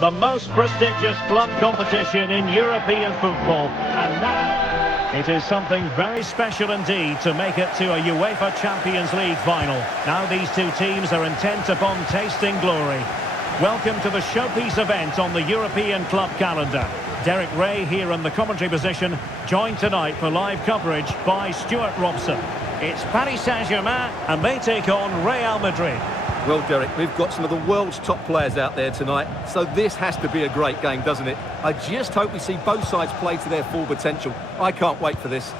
the most prestigious club competition in European football. And now it is something very special indeed to make it to a UEFA Champions League final. Now these two teams are intent upon tasting glory. Welcome to the showpiece event on the European club calendar. Derek Ray here in the commentary position, joined tonight for live coverage by Stuart Robson. It's Paris Saint-Germain and they take on Real Madrid. Well, Derek, we've got some of the world's top players out there tonight, so this has to be a great game, doesn't it? I just hope we see both sides play to their full potential. I can't wait for this.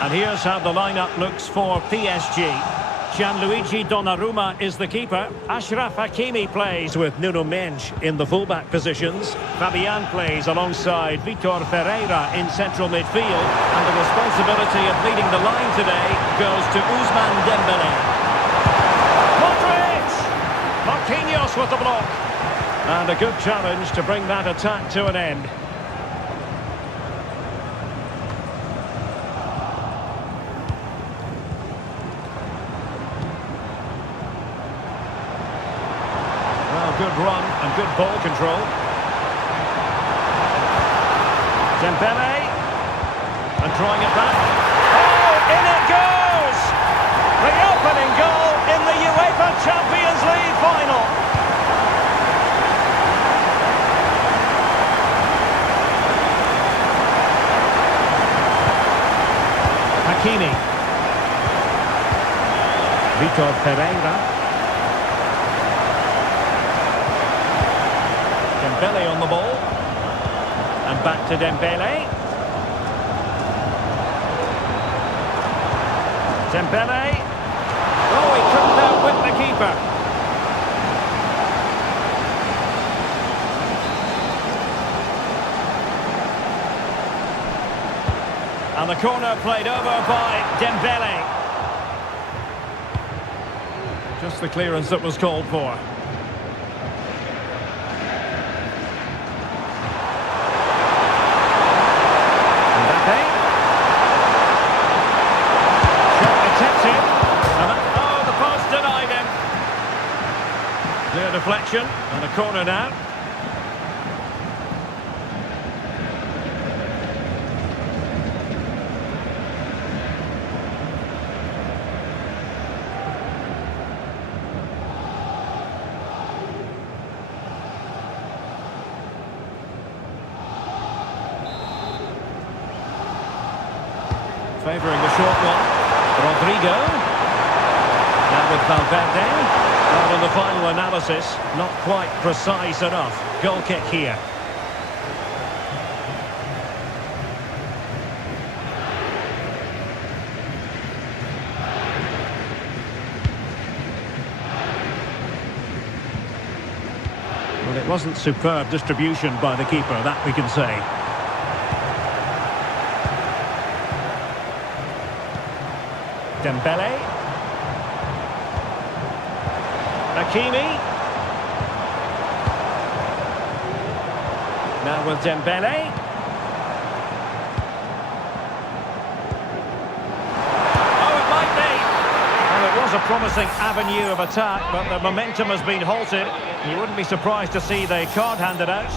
And here's how the lineup looks for PSG. Gianluigi Donnarumma is the keeper. Achraf Hakimi plays with Nuno Mendes in the fullback positions. Fabian plays alongside Vitor Ferreira in central midfield. And the responsibility of leading the line today goes to Ousmane Dembélé. Modric! Marquinhos with the block. And a good challenge to bring that attack to an end. Good run and good ball control. Dembélé and drawing it back. Oh, in it goes! The opening goal in the UEFA Champions League final. Hakimi. Vitor Ferreira. Dembélé on the ball, and back to Dembélé. Dembélé. Oh, he couldn't outwit the keeper. And the corner played over by Dembélé. Just the clearance that was called for. Clear deflection and a corner now. Favouring the short one. Rodrigo. Now with Valverde. Well, in the final analysis, not quite precise enough. Goal kick here. Well, it wasn't superb distribution by the keeper, that we can say. Dembélé. Hakimi. Now with Dembélé. Oh, it might be. Well, it was a promising avenue of attack, but the momentum has been halted. You wouldn't be surprised to see the card handed out.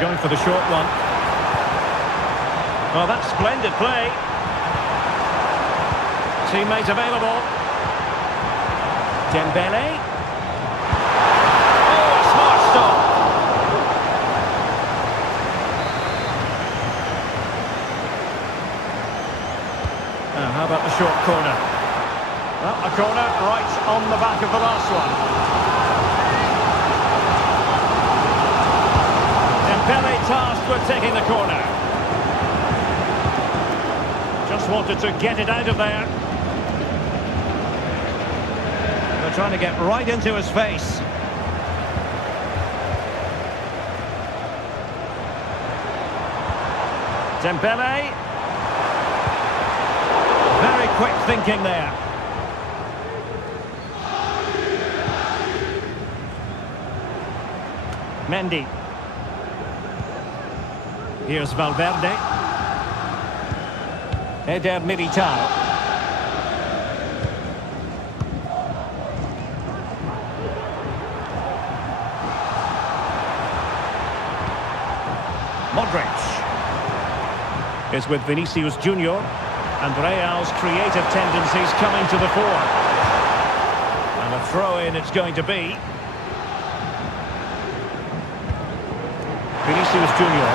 Going for the short one. Well, that's splendid play. Teammate available. Dembélé. Oh, a smart stop. Now, how about the short corner? Well, a corner right on the back of the last one. Dembélé tasked with taking the corner. Just wanted to get it out of there. They're trying to get right into his face. Dembele. Very quick thinking there. Mendy. Here's Valverde. Eder Militao. Modric is with Vinicius Junior, and Real's creative tendencies coming to the fore. And a throw-in it's going to be. Vinicius Junior.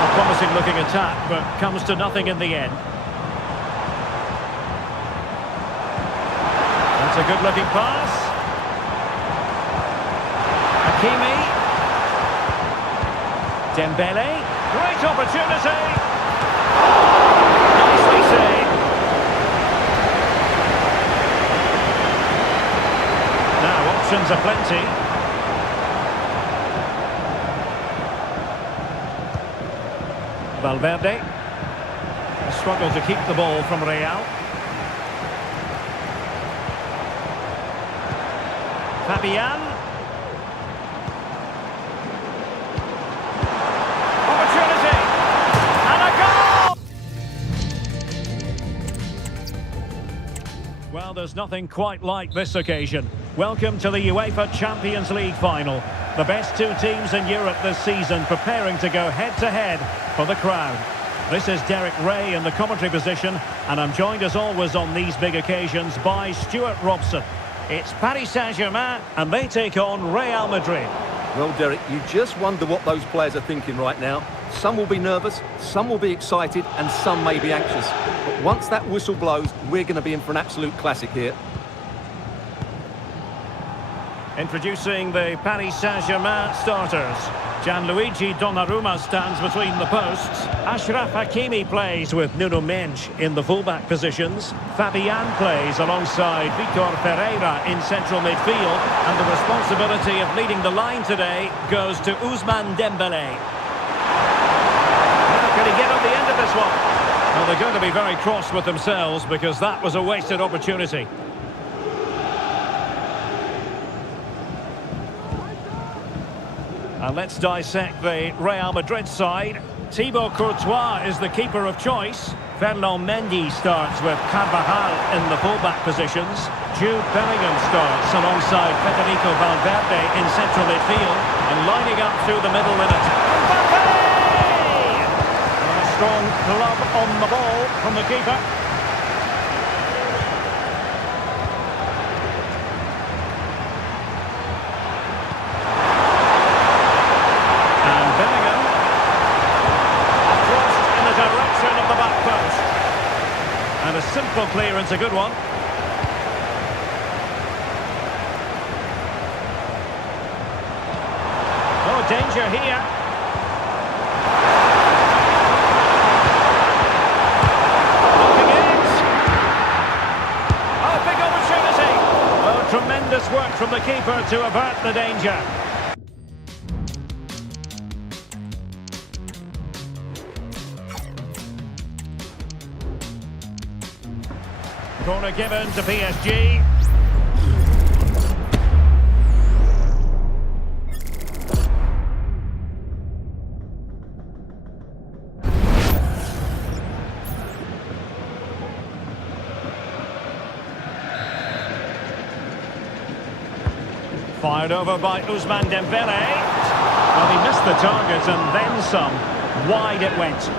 A promising looking attack, but comes to nothing in the end. That's a good looking pass. Hakimi. Dembele. Great opportunity. Nicely saved. Now options are plenty. Valverde. Struggle to keep the ball from Real. Fabian. Opportunity. And a goal! Well, there's nothing quite like this occasion. Welcome to the UEFA Champions League final. The best two teams in Europe this season preparing to go head-to-head for the crowd. This is Derek Ray in the commentary position, and I'm joined as always on these big occasions by Stuart Robson. It's Paris Saint-Germain, and they take on Real Madrid. Well, Derek, you just wonder what those players are thinking right now. Some will be nervous, some will be excited, and some may be anxious. But once that whistle blows, we're going to be in for an absolute classic here. Introducing the Paris Saint-Germain starters. Gianluigi Donnarumma stands between the posts. Achraf Hakimi plays with Nuno Mendes in the fullback positions. Fabian plays alongside Vitor Pereira in central midfield. And the responsibility of leading the line today goes to Ousmane Dembele. Now, can he get on the end of this one? Well, they're going to be very cross with themselves because that was a wasted opportunity. And let's dissect the Real Madrid side. Thibaut Courtois is the keeper of choice. Ferland Mendy starts with Carvajal in the fullback positions. Jude Bellingham starts alongside Federico Valverde in central midfield. And lining up through the middle in it. Mbappe! And a strong glove on the ball from the keeper. And a simple clearance, a good one. Oh, danger here. Looking it. Oh, big opportunity. Oh, tremendous work from the keeper to avert the danger. Corner given to PSG. Fired over by Ousmane Dembele. Well, he missed the target and then some. Wide it went.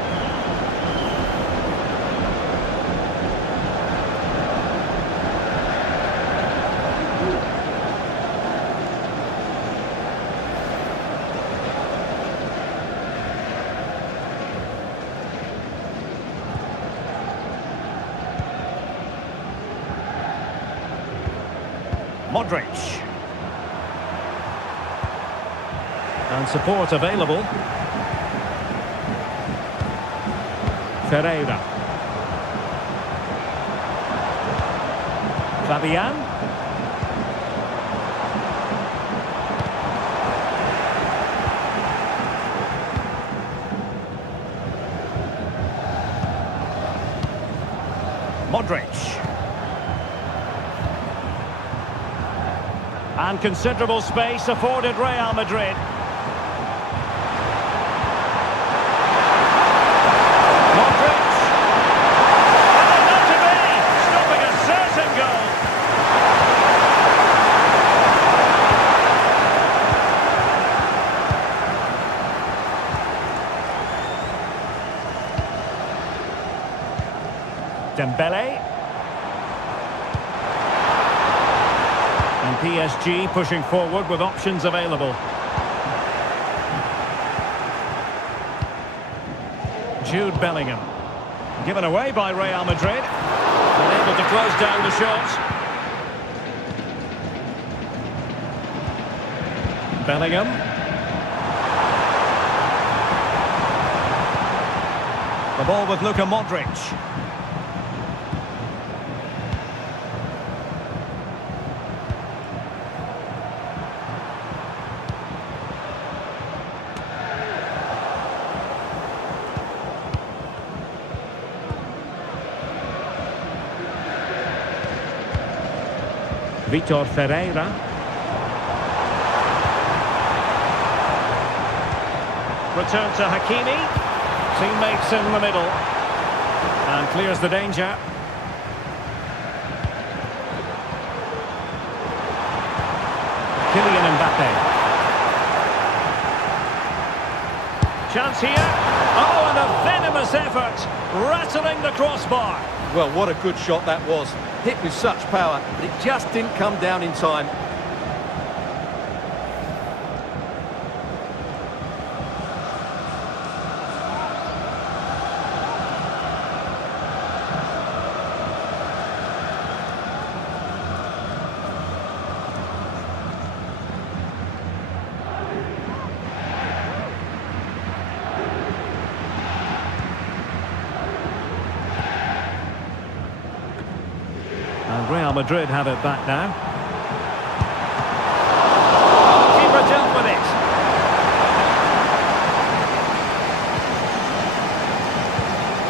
Modric. And support available. Ferreira. Fabian. Modric. And considerable space afforded Real Madrid. Modric. Oh, not to be! Stopping a certain goal. Dembele. And PSG pushing forward with options available. Jude Bellingham. Given away by Real Madrid. Unable to close down the shot. Bellingham. The ball with Luka Modric. Vitor Ferreira. Return to Hakimi. Teammates in the middle. And clears the danger. Kylian Mbappe. Chance here. Oh, and a venomous effort. Rattling the crossbar. Well, what a good shot that was. Hit with such power, but it just didn't come down in time. And Real Madrid have it back now. Keeper dealt with it.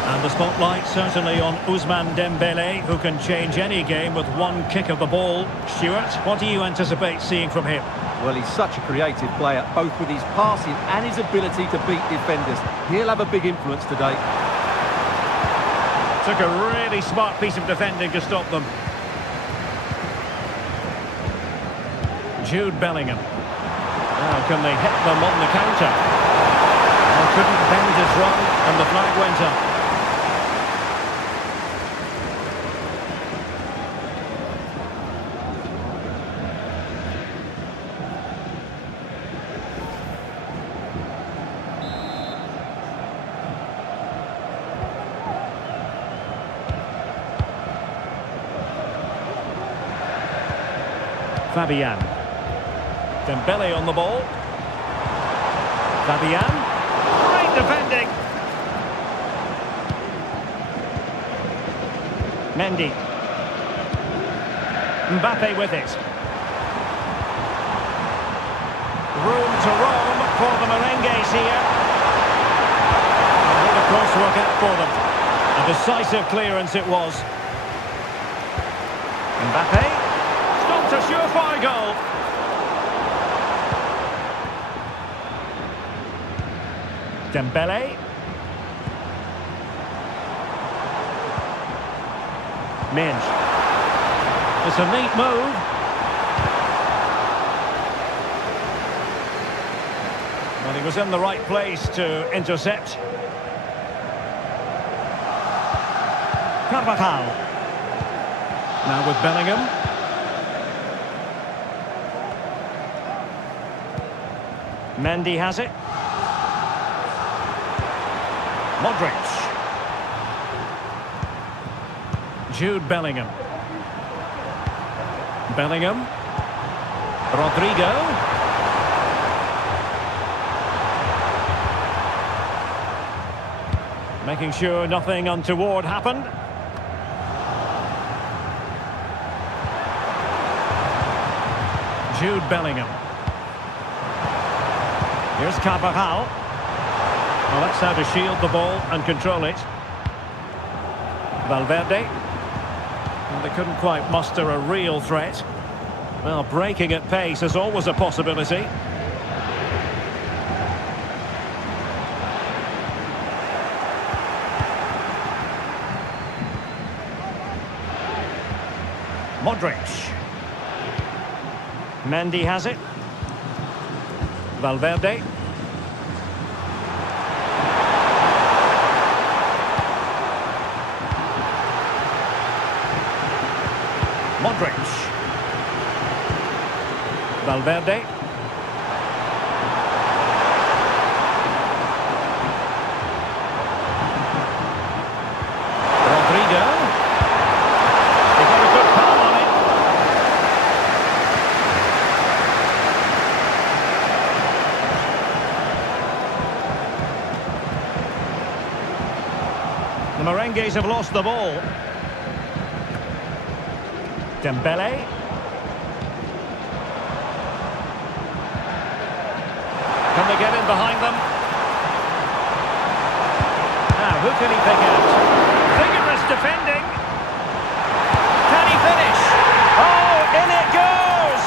And the spotlight certainly on Ousmane Dembele, who can change any game with one kick of the ball. Stuart, what do you anticipate seeing from him? Well, he's such a creative player, both with his passing and his ability to beat defenders. He'll have a big influence today. Took a really smart piece of defending to stop them. Jude Bellingham. Now can they hit them on the counter? Well, couldn't bend his run and the flag went up. Fabian. Dembele on the ball. Fabian. Great defending. Mendy. Mbappe with it. Room to roam for the merengues here. What a crosswork out for them. A decisive clearance it was. Mbappe. Stopped a surefire goal. Dembele. Minge. It's a neat move. Well, he was in the right place to intercept. Carvajal. Now with Bellingham. Mendy has it. Modric. Jude Bellingham. Bellingham. Rodrigo. Making sure nothing untoward happened. Jude Bellingham. Here's Carvajal. Well, that's how to shield the ball and control it. Valverde. And they couldn't quite muster a real threat. Well, breaking at pace is always a possibility. Modric. Mendy has it. Valverde. Modric. Valverde. Rodrigo. They got a good palm on it. The Merengues have lost the ball. Dembele. Can they get in behind them? Now, who can he pick out? Vigorous defending. Can he finish? Oh, in it goes!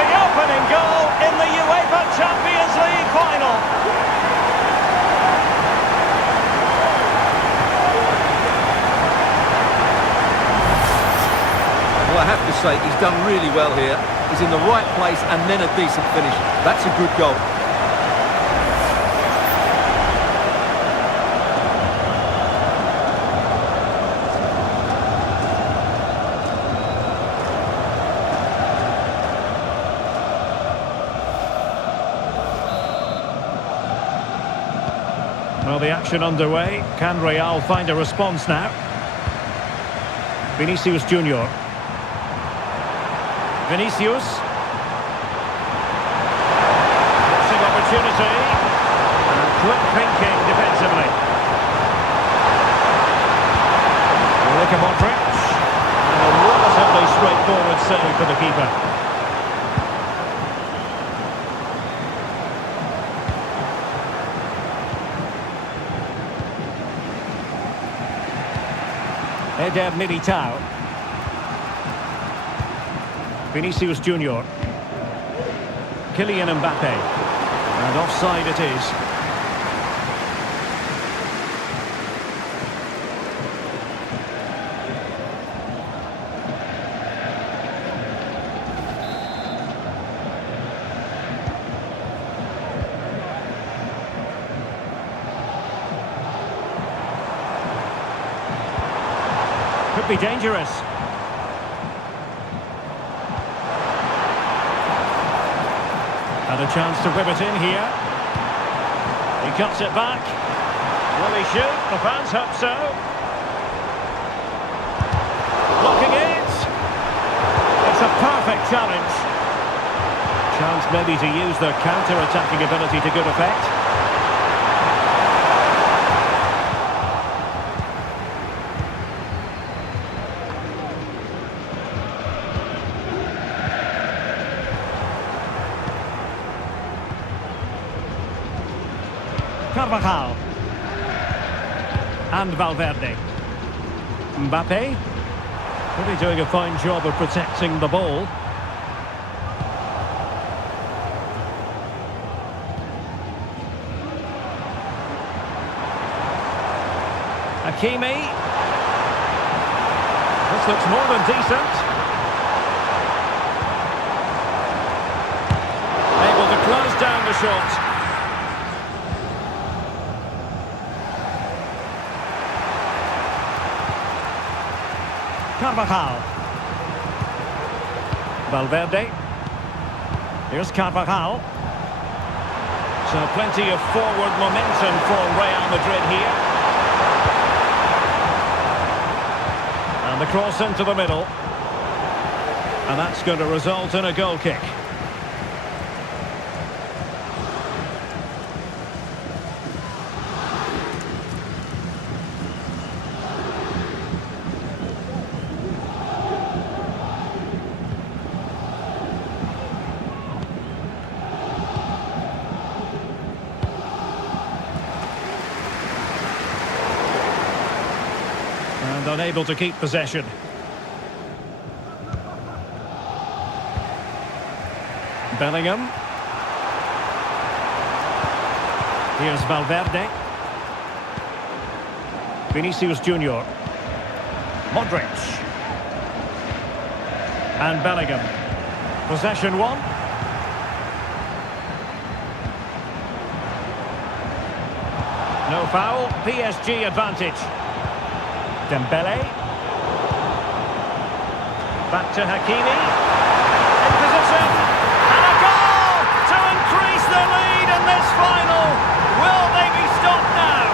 The opening goal in the UEFA Champions League final. Well, I have to say, he's done really well here. He's in the right place and then a decent finish. That's a good goal. Well, the action underway. Can Real find a response now? Vinicius Junior. Vinicius. Missing opportunity. And quick thinking defensively. Look at Modric. And a relatively straightforward save for the keeper. Eder Militao. Vinicius Junior. Kylian Mbappe. And offside it is. Could be dangerous. And a chance to whip it in here. He cuts it back. Will he shoot? The fans hope so. Blocking it. It's a perfect challenge. Chance maybe to use their counter-attacking ability to good effect. Carvajal. And Valverde. Mbappe. Really doing a fine job of protecting the ball. Hakimi. This looks more than decent. Able to close down the shot. Carvajal. Valverde. Here's Carvajal. So plenty of forward momentum for Real Madrid here. And the cross into the middle. And that's going to result in a goal kick. unable to keep possession. Bellingham. Here's Valverde. Vinicius Junior. Modric. And Bellingham. Possession one. No foul. PSG advantage. Dembele. Back to Hakimi. In position. And a goal to increase the lead in this final. Will they be stopped now?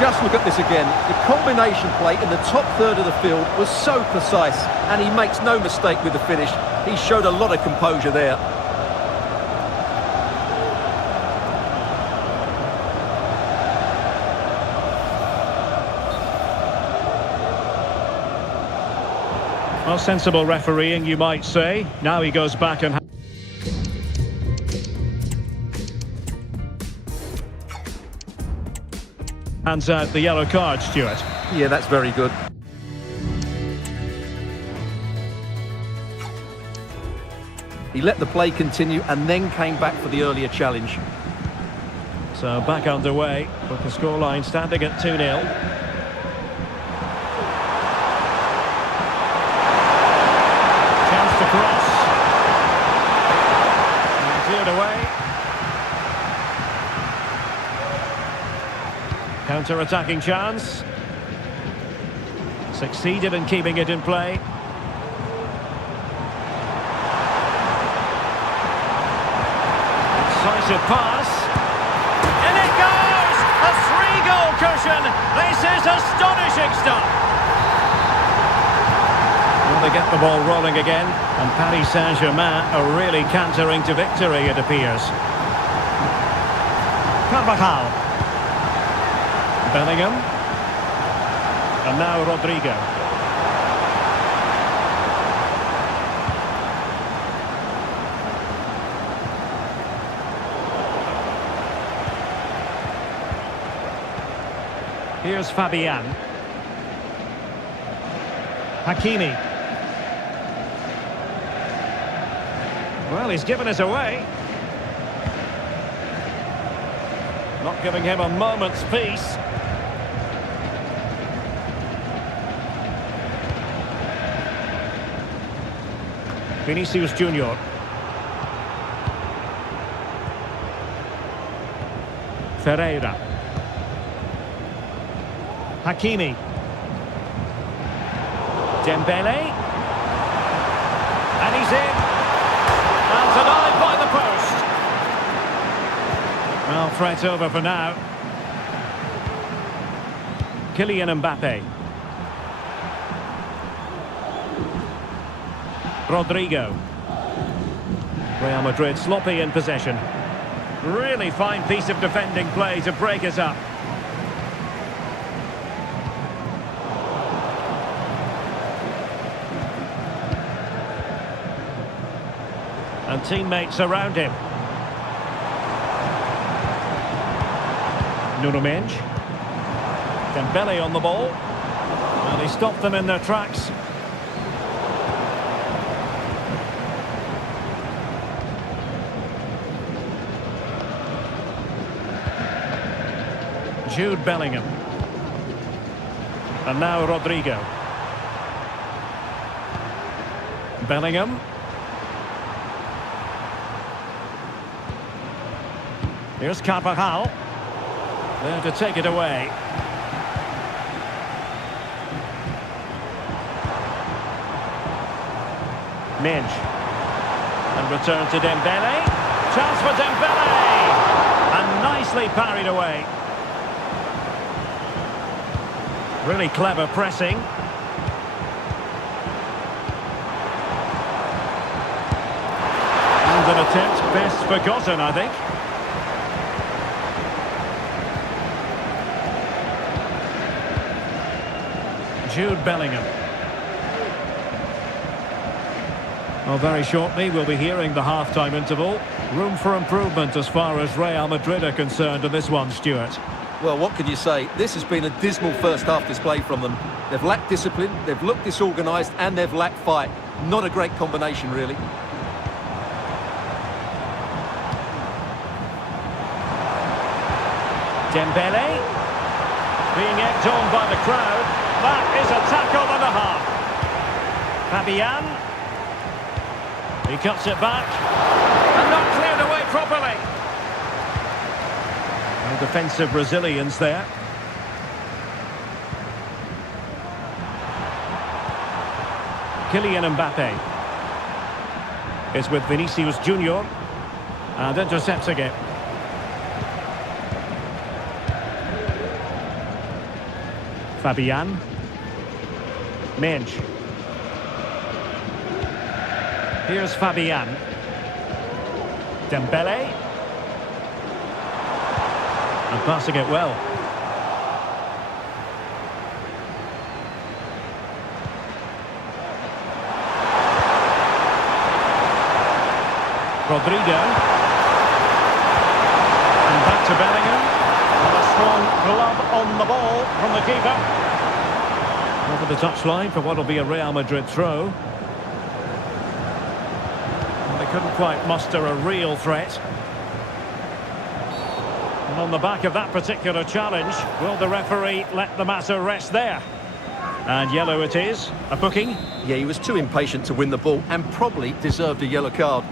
Just look at this again. The combination play in the top third of the field was so precise, and he makes no mistake with the finish. He showed a lot of composure there. Well, sensible refereeing, you might say. Now he goes back and... hands out the yellow card, Stuart. Yeah, that's very good. He let the play continue and then came back for the earlier challenge. So back underway with the scoreline standing at 2-0. Cross. And cleared away. Counter-attacking chance. Succeeded in keeping it in play. Decisive pass. In it goes! A 3-goal cushion. This is astonishing stuff. They get the ball rolling again, and Paris Saint-Germain are really cantering to victory, it appears. Carvajal. Bellingham. And now Rodrigo. Here's Fabian. Hakimi. Well, he's given us away. Not giving him a moment's peace. Vinicius Junior. Ferreira. Hakimi. Dembele. And he's in. And denied by the post. Well, threat over for now. Kylian Mbappe. Rodrigo. Real Madrid sloppy in possession. Really fine piece of defending play to break us up. And teammates around him. Nuno Mendes. Dembele on the ball. And he stopped them in their tracks. Jude Bellingham. And now Rodrigo. Bellingham. Here's Carvajal. There to take it away. Mendes. And return to Dembele. Chance for Dembele! And nicely parried away. Really clever pressing. And an attempt best forgotten, I think. Jude Bellingham. Well, very shortly we'll be hearing the half-time interval. Room for improvement as far as Real Madrid are concerned in this one, Stuart. Well, what can you say? This has been a dismal first-half display from them. They've lacked discipline, they've looked disorganised, and they've lacked fight. Not a great combination, really. Dembele, being egged on by the crowd. That is a tackle and a half. Fabian. He cuts it back. And not cleared away properly. No defensive resilience there. Kylian Mbappe is with Vinicius Junior and intercepts again. Fabian. Mensch. Here's Fabian. Dembele. And passing it well. Rodrigo. And back to Bellingham. And a strong glove on the ball from the keeper. Over the touchline for what will be a Real Madrid throw. And they couldn't quite muster a real threat. And on the back of that particular challenge, will the referee let the matter rest there? And yellow it is. A booking. Yeah, he was too impatient to win the ball and probably deserved a yellow card.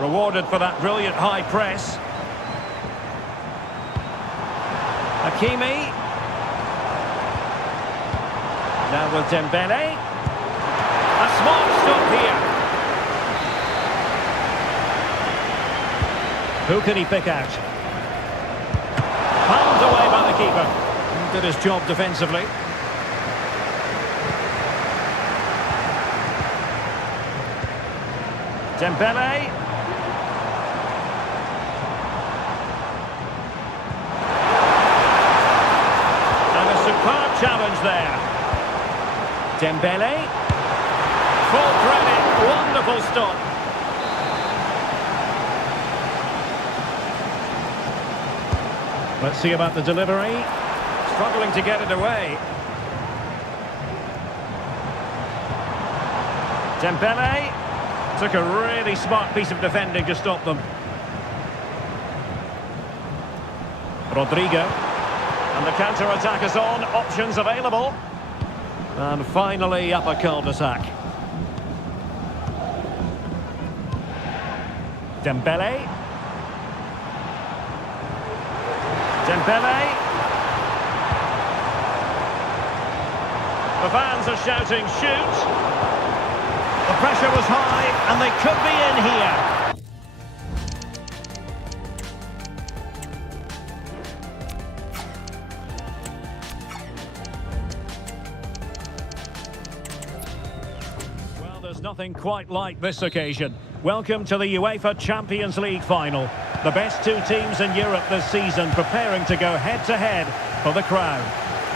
Rewarded for that brilliant high press. Hakimi. Now with Dembele. A small stop here. Who can he pick out? Palmed away by the keeper. He did his job defensively. Dembele. Superb challenge there. Dembele. Full credit. Wonderful stop. Let's see about the delivery. Struggling to get it away. Dembele. Took a really smart piece of defending to stop them. Rodrigo. And the counter-attack is on, options available. And finally up a cul-de-sac. Dembele. Dembele. The fans are shouting, shoot! The pressure was high, and they could be in here. Nothing quite like this occasion. Welcome to the UEFA Champions League final. The best two teams in Europe this season preparing to go head-to-head for the crown.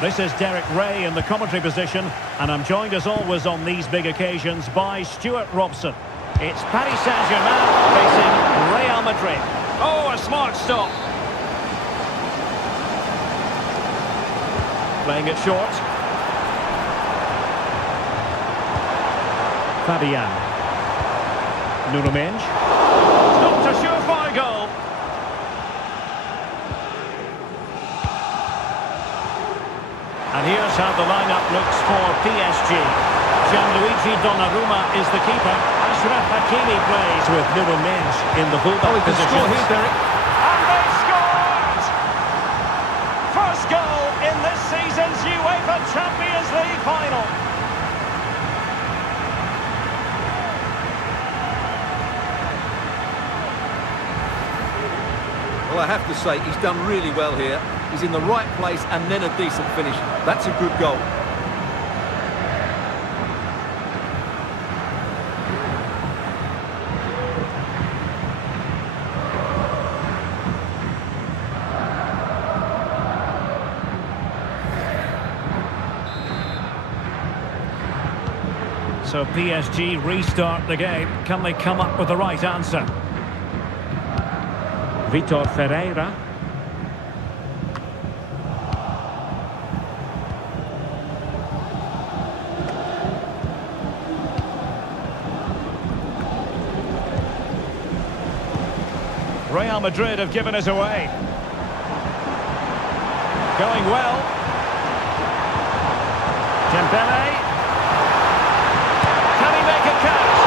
This is Derek Ray in the commentary position, and I'm joined as always on these big occasions by Stuart Robson. It's Paris Saint-Germain facing Real Madrid. Oh, a smart stop. Playing it short. Fabian. Nuno Mensch. Not a surefire goal. And here's how the lineup looks for PSG. Gianluigi Donnarumma is the keeper. Achraf Hakimi plays with Nuno Mensch in the fullback position. Score here, Derek. And they scored! First goal in this season's UEFA Champions League final. Well, I have to say, he's done really well here. He's in the right place and then a decent finish. That's a good goal. So PSG restart the game. Can they come up with the right answer? Vitor Ferreira. Real Madrid have given us away. Going well. Dembele. Can he make a catch?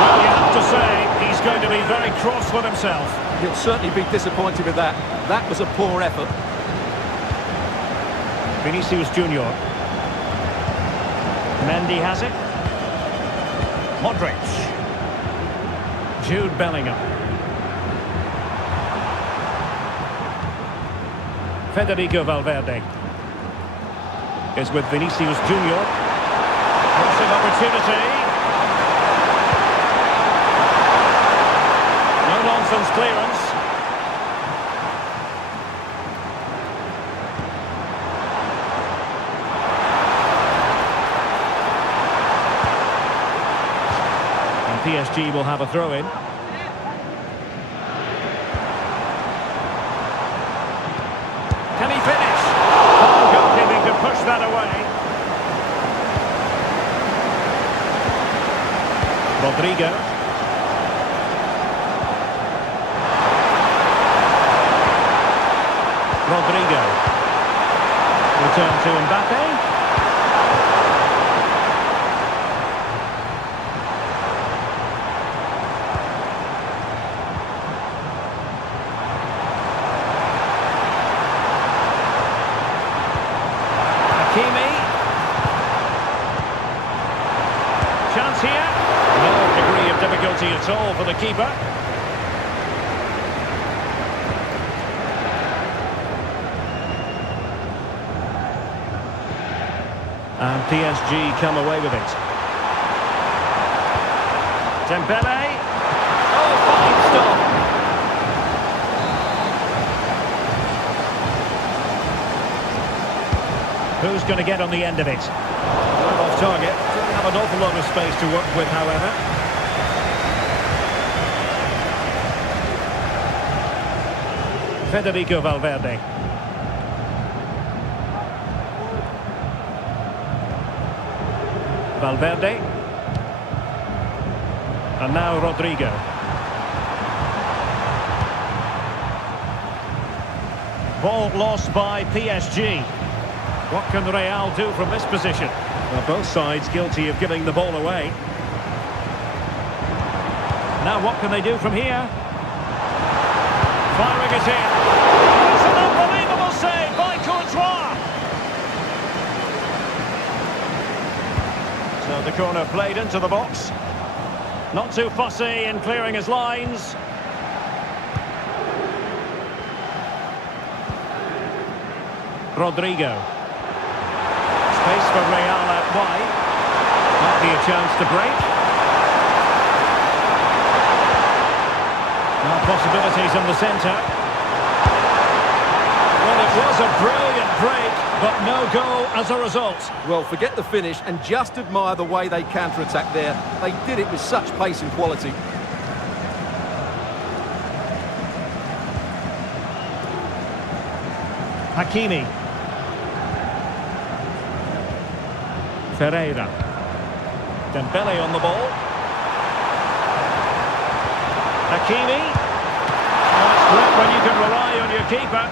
Well, you have to say he's going to be very cross with himself. He'll certainly be disappointed with that. That was a poor effort. Vinicius Junior. Mendy has it. Modric. Jude Bellingham. Federico Valverde is with Vinicius Junior. Crossing opportunity. No nonsense clearance. And PSG will have a throw in. Can he finish? Oh, goalkeeping to push that away. Rodrigo. Rodrigo. Return to Mbappe. Chance here. No degree of difficulty at all for the keeper. And PSG come away with it. Dembele. Oh, fine stop. Who's going to get on the end of it? Off target. Doesn't have an awful lot of space to work with, however. Federico Valverde. Valverde. And now Rodrigo. Ball lost by PSG. What can Real do from this position? Well, both sides guilty of giving the ball away. Now what can they do from here? Firing it in. It's an unbelievable save by Courtois. So the corner played into the box. Not too fussy in clearing his lines. Rodrigo. Space for Real out wide. Might be a chance to break. Now possibilities in the centre. Well, it was a brilliant break, but no goal as a result. Well, forget the finish and just admire the way they counter-attack there. They did it with such pace and quality. Hakimi. Ferreira. Dembele on the ball. Hakimi. Oh, it's great when you can rely on your keeper.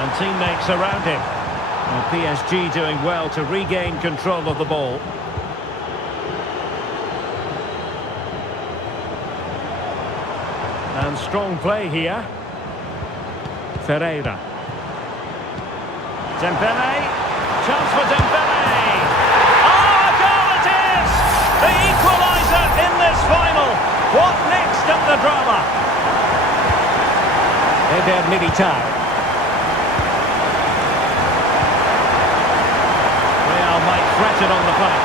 And teammates around him. Well, PSG doing well to regain control of the ball. And strong play here. Ferreira. Dembele. Chance for Dembele. Oh, a goal it is! The equaliser in this final. What next in the drama? Eder Militao. Real might threaten on the flank.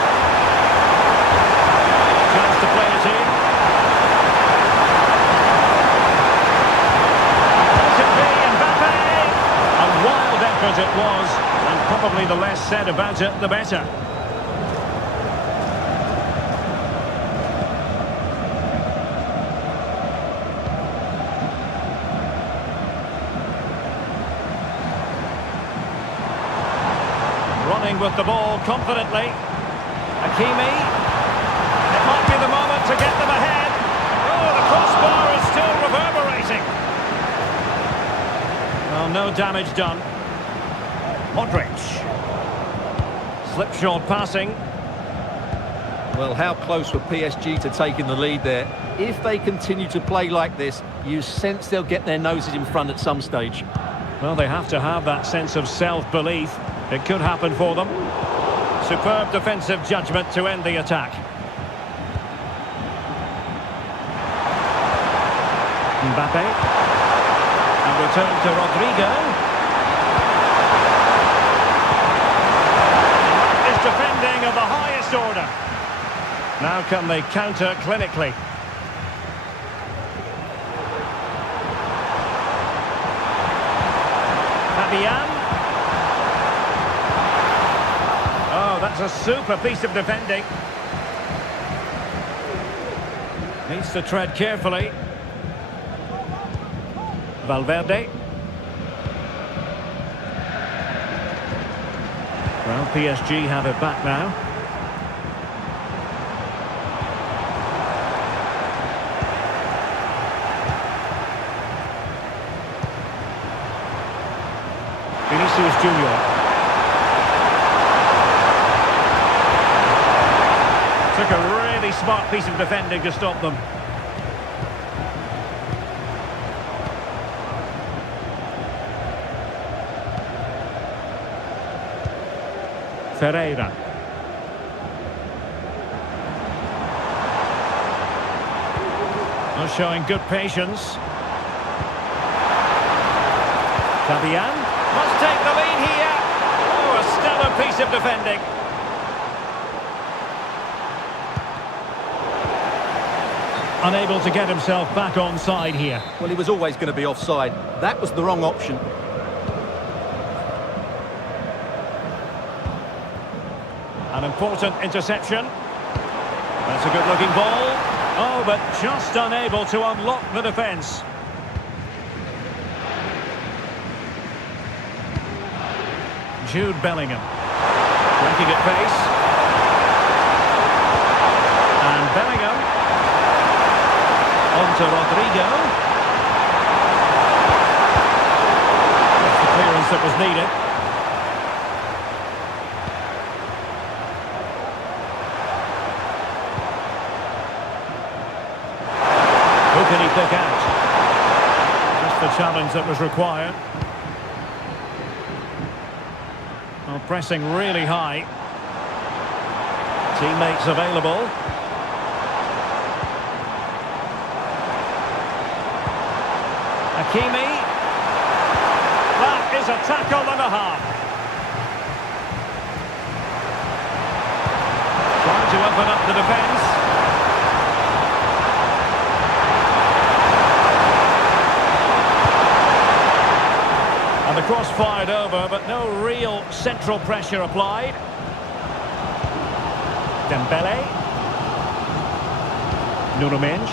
Chance to play it in. It was, and Probably the less said about it, the better. Running with the ball confidently. Hakimi. It might be the moment to get them ahead. Oh, the crossbar is still reverberating. Well, no damage done. Modric. Slipshod passing. Well, how close were PSG to taking the lead there? If they continue to play like this, you sense they'll get their noses in front at some stage. Well, they have to have that sense of self-belief. It could happen for them. Superb defensive judgment to end the attack. Mbappe. And return to Rodrigo. Is defending of the highest order. Now can they counter clinically? Fabian. Oh, that's a super piece of defending. Needs to tread carefully. Valverde. Well, PSG have it back now. Vinicius Junior. Took a really smart piece of defending to stop them. Ferreira. Not showing good patience. Fabian must take the lead here. Oh, a stellar piece of defending. Unable to get himself back on side here. Well, he was always going to be offside. That was the wrong option. An important interception. That's a good-looking ball. Oh, but just unable to unlock the defence. Jude Bellingham. Breaking at pace. And Bellingham. On to Rodrigo. That's the clearance that was needed. Who can he pick out? Just the challenge that was required. Well, pressing really high. Teammates available. Hakimi. That is a tackle and a half. Trying to open up the defence. And the cross fired over, but no real central pressure applied. Dembele. Nuno Mendes.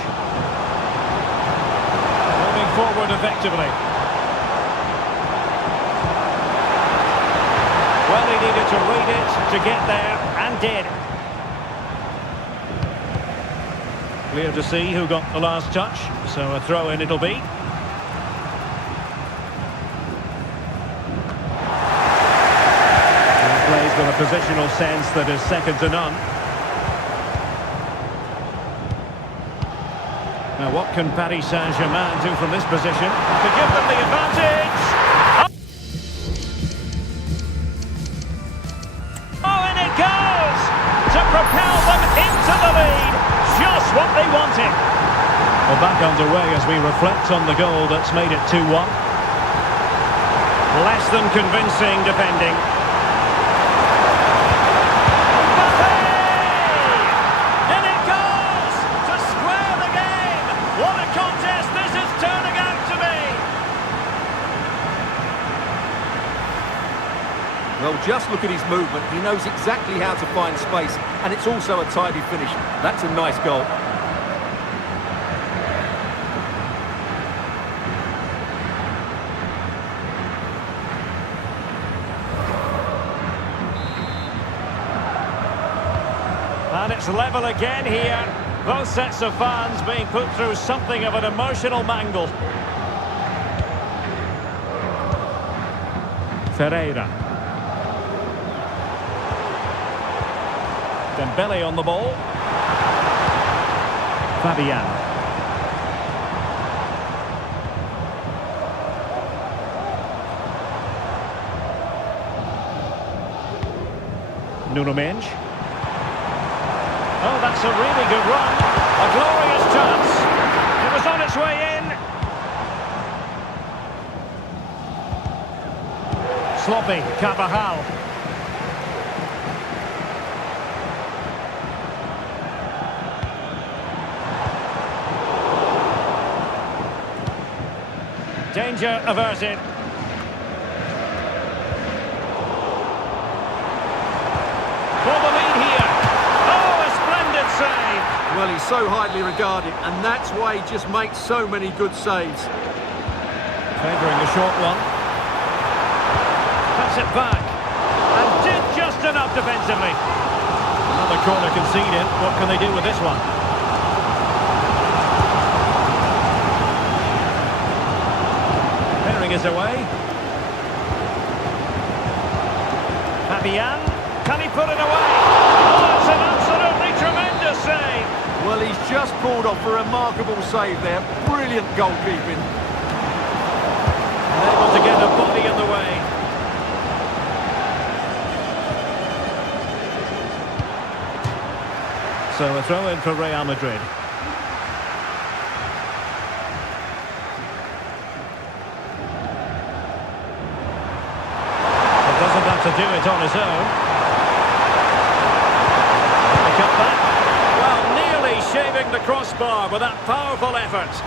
Moving forward effectively. Well, he needed to read it to get there, and did. Clear to see who got the last touch, so a throw-in it'll be. Plays with a positional sense that is second to none. Now what can Paris Saint-Germain do from this position to give them the advantage? Oh, and it goes to propel them into the lead. Just what they wanted. Well, back underway as we reflect on the goal that's made it 2-1. Less than convincing defending. Well, just Just look at his movement. He knows exactly how to find space, and it's also a tidy finish. That's a nice goal. And it's level again here. Both sets of fans being put through something of an emotional mangle. Ferreira. Dembele on the ball. Fabian. Nuno Mendes. Oh, that's a really good run. A glorious chance. It was on its way in. Sloppy, Carvajal. Danger averted. For the lead here. Oh, a splendid save. Well, he's so highly regarded, and that's why he just makes so many good saves. Favouring a short one. Pass it back. And did just enough defensively. Another corner conceded. What can they do with this one? Herring is away. Fabian. Can he put it away? Oh, it's an absolutely tremendous save. Well, he's just pulled off a remarkable save there. Brilliant goalkeeping. Able to get a body in the way. So a throw in for Real Madrid. He doesn't have to do it on his own. The cutback. Well, nearly shaving the crossbar with that powerful effort.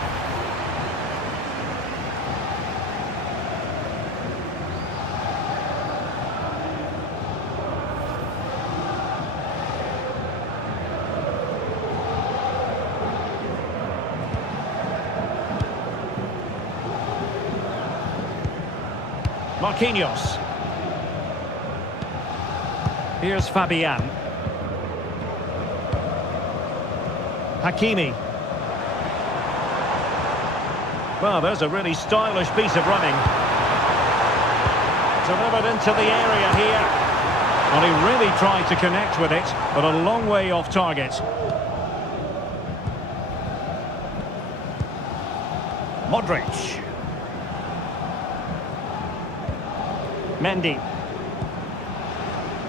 Marquinhos. Here's Fabian. Hakimi. Well, there's a really stylish piece of running. Delivered into the area here. Well, he really tried to connect with it, but a long way off target. Modric. Mendy.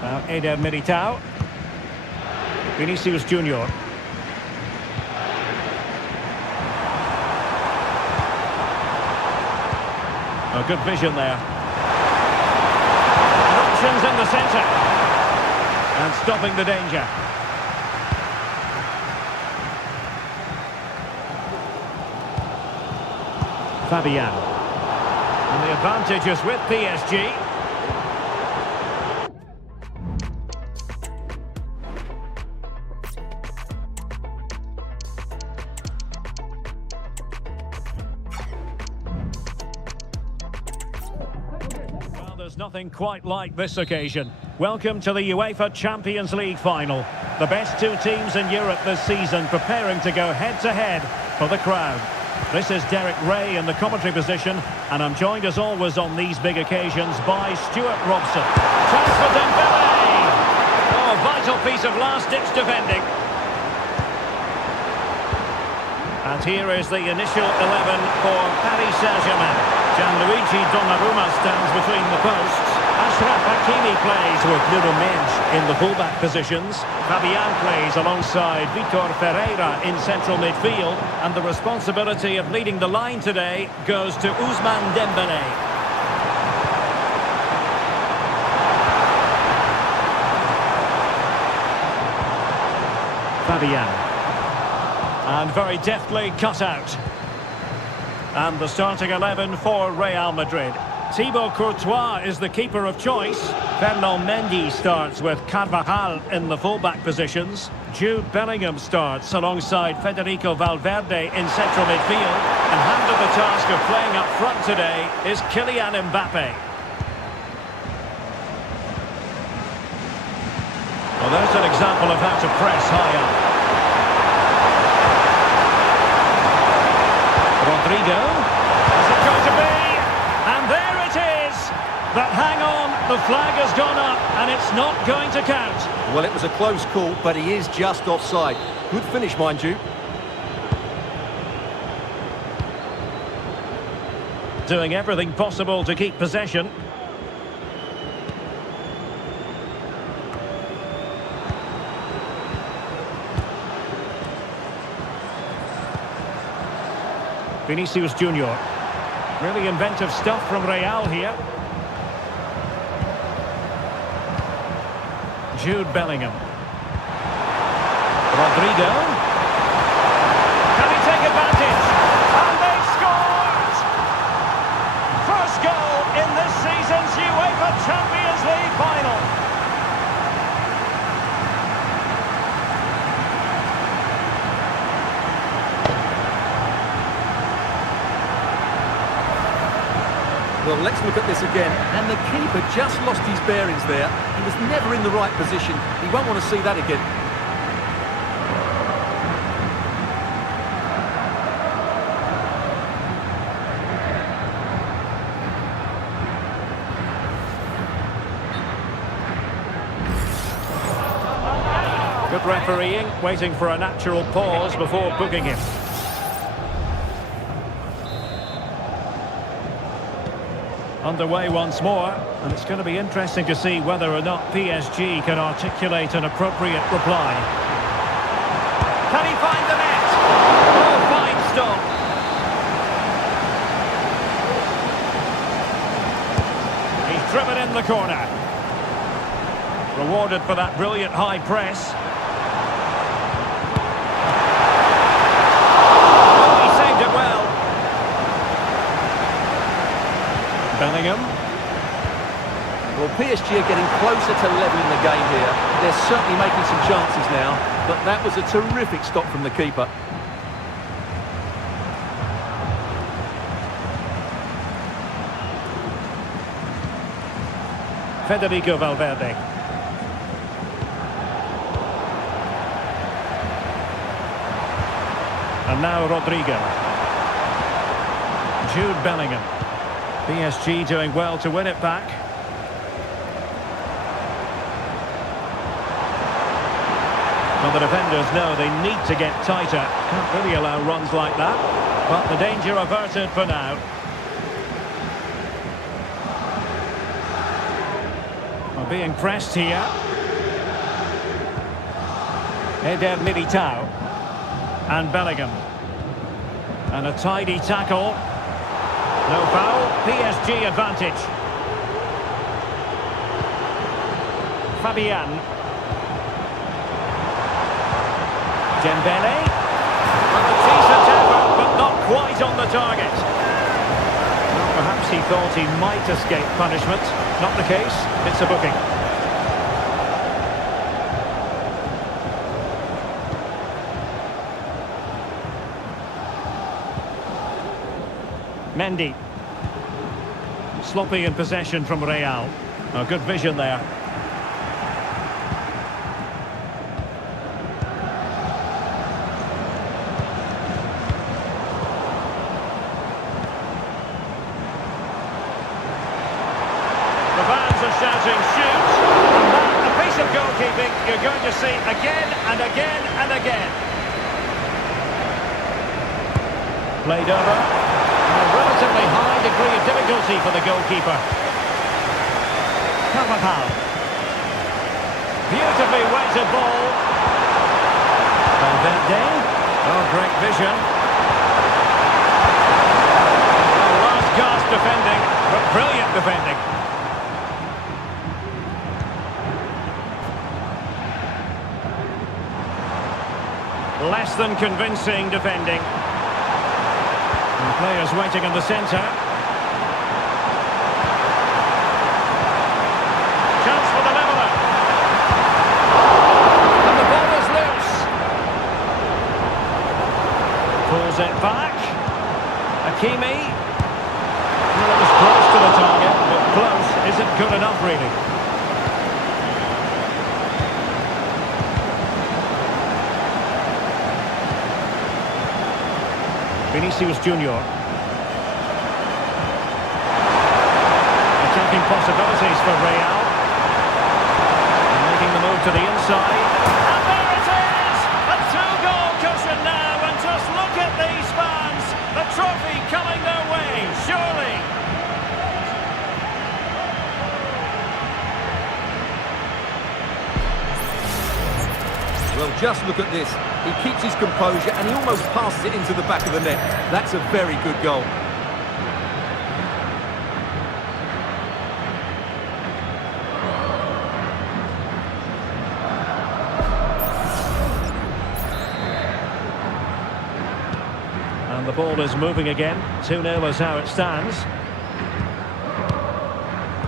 Now Eder Militao. Vinicius Junior. A good vision there. And options in the centre. And stopping the danger. Fabian. And the advantage is with PSG. There's nothing quite like this occasion. Welcome to the UEFA Champions League final. The best two teams in Europe this season preparing to go head-to-head for the crowd. This is Derek Ray in the commentary position, and I'm joined as always on these big occasions by Stuart Robson. Chance for Dembele! Oh, a vital piece of last-ditch defending. And here is the initial 11 for Paris Saint-Germain. Gianluigi Donnarumma stands between the posts. Achraf Hakimi plays with Nuno Mendes in the fullback positions. Fabian plays alongside Vitor Ferreira in central midfield. And the responsibility of leading the line today goes to Ousmane Dembele. Fabian. And very deftly cut out. And the starting 11 for Real Madrid. Thibaut Courtois is the keeper of choice. Fernand Mendy starts with Carvajal in the fullback positions. Jude Bellingham starts alongside Federico Valverde in central midfield. And handed the task of playing up front today is Kylian Mbappe. Well, there's an example of how to press high up. Rodrigo. Is it going to be? And there it is! But hang on, the flag has gone up and it's not going to count. Well, it was a close call, but he is just offside. Good finish, mind you. Doing everything possible to keep possession. Vinicius Junior. Really inventive stuff from Real here. Jude Bellingham. Rodrigo. Can he take advantage? And they scored! First goal in this season's UEFA Champions League final. Well, let's look at this again. And the keeper just lost his bearings there. He was never in the right position. He won't want to see that again. Good refereeing, waiting for a natural pause before booking him. Underway once more, and it's going to be interesting to see whether or not PSG can articulate an appropriate reply. Can he find the net? Oh, fine stop. He's driven in the corner. Rewarded for that brilliant high press. Oh, he saved it well. Bellingham. Well, PSG are getting closer to levelling the game here. They're certainly making some chances now, but that was a terrific stop from the keeper. Federico Valverde. And now Rodrigo. Jude Bellingham. PSG doing well to win it back. Well, the defenders know they need to get tighter. Can't really allow runs like that. But the danger averted for now. Well, being pressed here. Eder Militao. And Bellingham. And a tidy tackle. No foul, PSG advantage. Fabian. Dembele. And a decent effort, but not quite on the target. Well, perhaps he thought he might escape punishment. Not the case, it's a booking. Mendy. Sloppy in possession from Real. Oh, good vision there. The fans are shouting, shoot! And that, a piece of goalkeeping you're going to see again and again and again. Played over. A relatively high degree of difficulty for the goalkeeper. Carvajal. Beautifully weighted ball. Valverde. Oh, great vision. Oh, last gasp defending, but brilliant defending. Less than convincing defending. And players waiting in the centre. Hakimi. Well, it was close to the target, but close isn't good enough, really. Vinicius Junior. Attacking possibilities for Real. And making the move to the inside. And there it is! A two-goal cushion now, and just look at these fans. The trophy coming their way, surely. Well, just look at this. He keeps his composure and he almost passes it into the back of the net. That's a very good goal. And the ball is moving again. 2-0 is how it stands.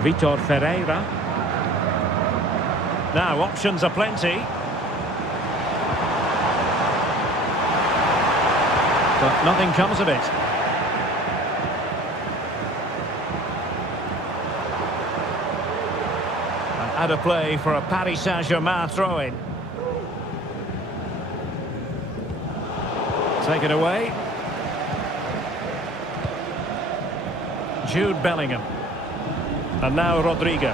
Vitor Ferreira. Now, options are plenty. But nothing comes of it. And out of play for a Paris Saint-Germain throw-in. Take it away. Jude Bellingham. And now Rodrigo.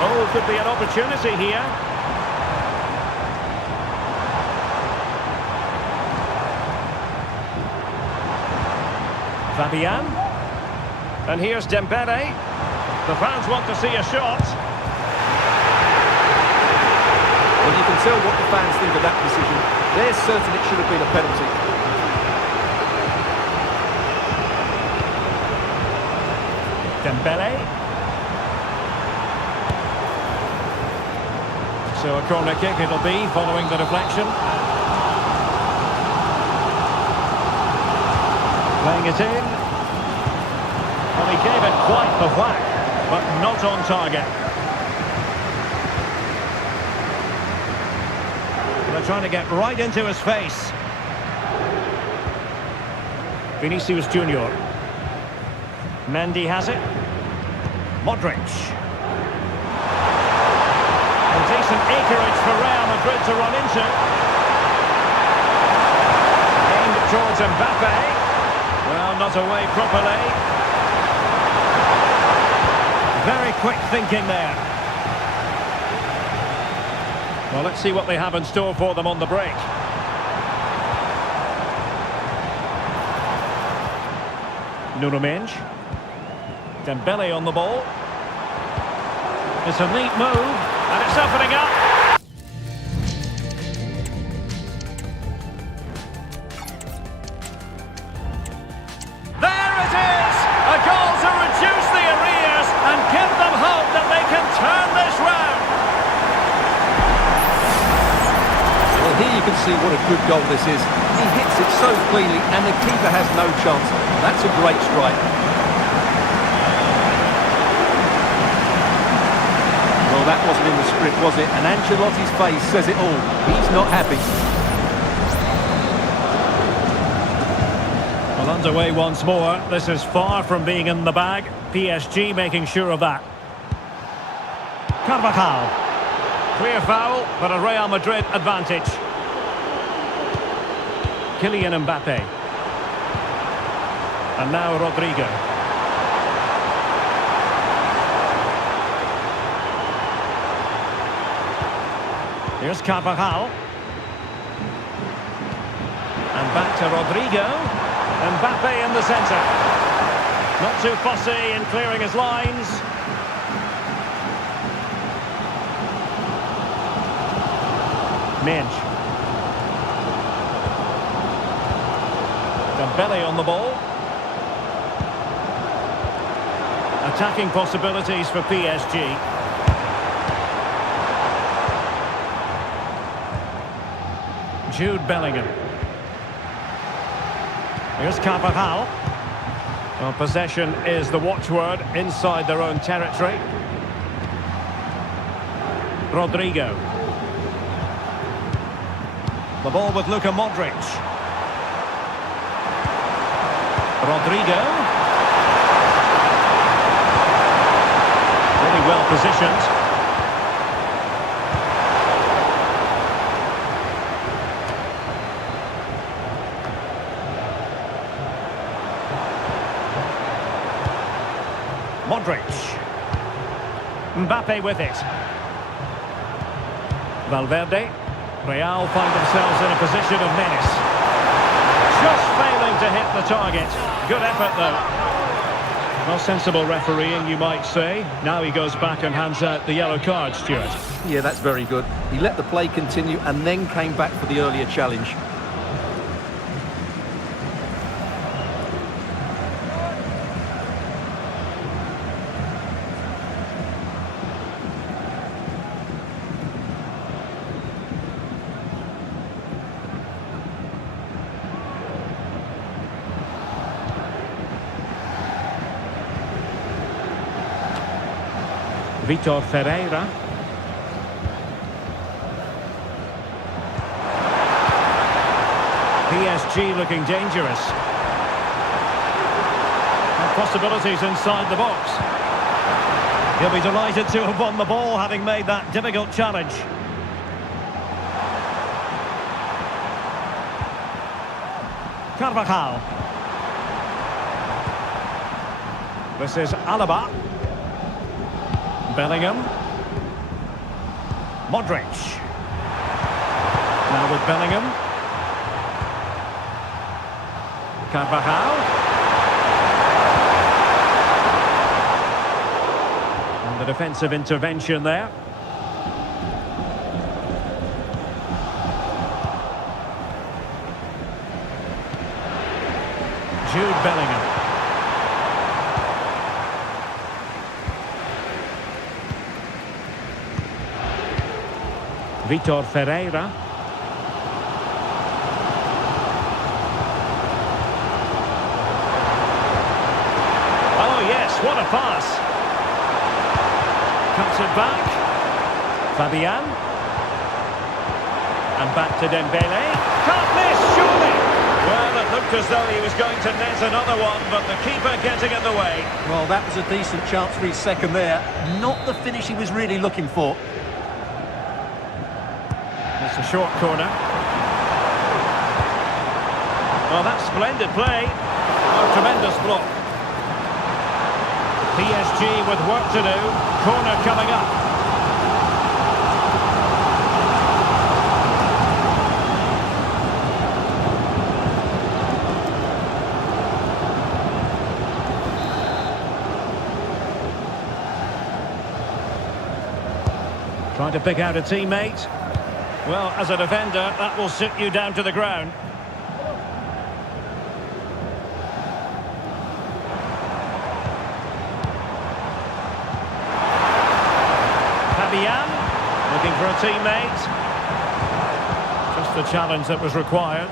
Oh, could be an opportunity here. Fabian. And here's Dembele. The fans want to see a shot. Well, you can tell what the fans think of that decision. They're certain it should have been a penalty. Dembele. So a corner kick it'll be following the deflection. Playing it in. Well, he gave it quite the whack, but not on target. They're trying to get right into his face. Vinicius Junior. Mendy has it. Modric. Decent acreage for Real Madrid to run into. Aimed towards Mbappe. Well, not away properly. Very quick thinking there. Well, let's see what they have in store for them on the break. Nuno Mendes. Dembele on the ball. It's a neat move. And it's opening up. There it is! A goal to reduce the arrears and give them hope that they can turn this round. Well, here you can see what a good goal this is. He hits it so cleanly and the keeper has no chance. That's a great strike. That wasn't in the script, was it? And Ancelotti's face says it all. He's not happy. Well, underway once more. This is far from being in the bag. PSG making sure of that. Carvajal. Clear foul, but a Real Madrid advantage. Kylian Mbappe. And now Rodrigo. Here's Carvajal. And back to Rodrigo. Mbappe in the centre. Not too fussy in clearing his lines. Mendes. Dembele on the ball. Attacking possibilities for PSG. Jude Bellingham. Here's Carvajal. Well, possession is the watchword inside their own territory. Rodrigo. The ball with Luka Modric. Rodrigo. Really well positioned. Modric. Mbappe with it. Valverde. Real find themselves in a position of menace. Just failing to hit the target. Good effort though. Well, sensible refereeing, you might say. Now he goes back and hands out the yellow card, Stuart. Yeah, that's very good. He let the play continue and then came back for the earlier challenge. Vitor Ferreira. PSG looking dangerous. And possibilities inside the box. He'll be delighted to have won the ball, having made that difficult challenge. Carvajal. This is Alaba. Bellingham. Modric. Now with Bellingham. Carvajal. And the defensive intervention there. Jude Bellingham. Vitor Ferreira. Oh yes, what a pass. Cuts it back. Fabian. And back to Dembele. Can't miss, surely. Well, it looked as though he was going to net another one, but the keeper getting in the way. Well, that was a decent chance for his second there. Not the finish he was really looking for. It's a short corner. Well, that's splendid play. Oh, tremendous block. PSG with work to do. Corner coming up. Trying to pick out a teammate. Well, as a defender, that will sit you down to the ground. Fabian, looking for a teammate. Just the challenge that was required.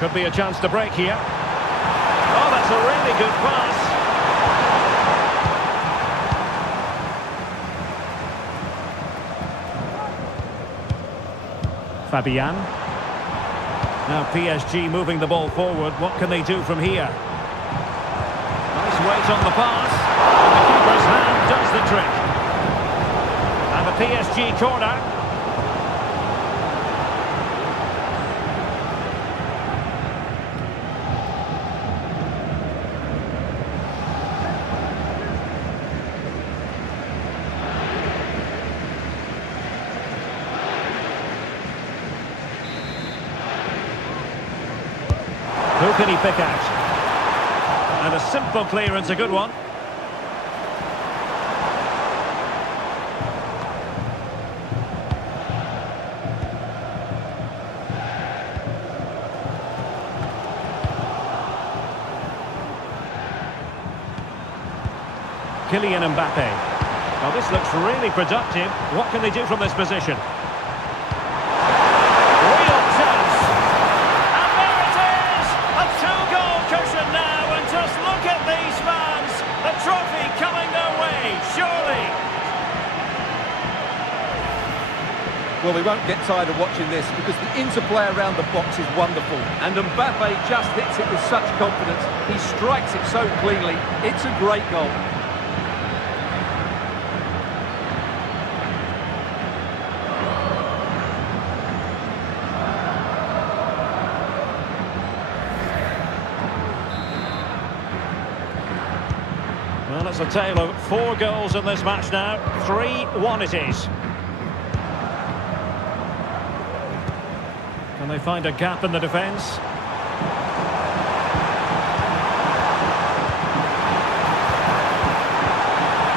Could be a chance to break here. Oh, that's a really good pass. Fabian. Now PSG moving the ball forward. What can they do from here? Nice weight on the pass. And the keeper's hand does the trick. And the PSG corner. Who can he pick out? And a simple clearance, a good one. Kylian Mbappe. Well, this looks really productive. What can they do from this position? Real chance. And there it is! A 2 Well, we won't get tired of watching this because the interplay around the box is wonderful. And Mbappe just hits it with such confidence. He strikes it so cleanly. It's a great goal. Well, it's a tale of 4 goals in this match now. 3-1 it is. Can they find a gap in the defence?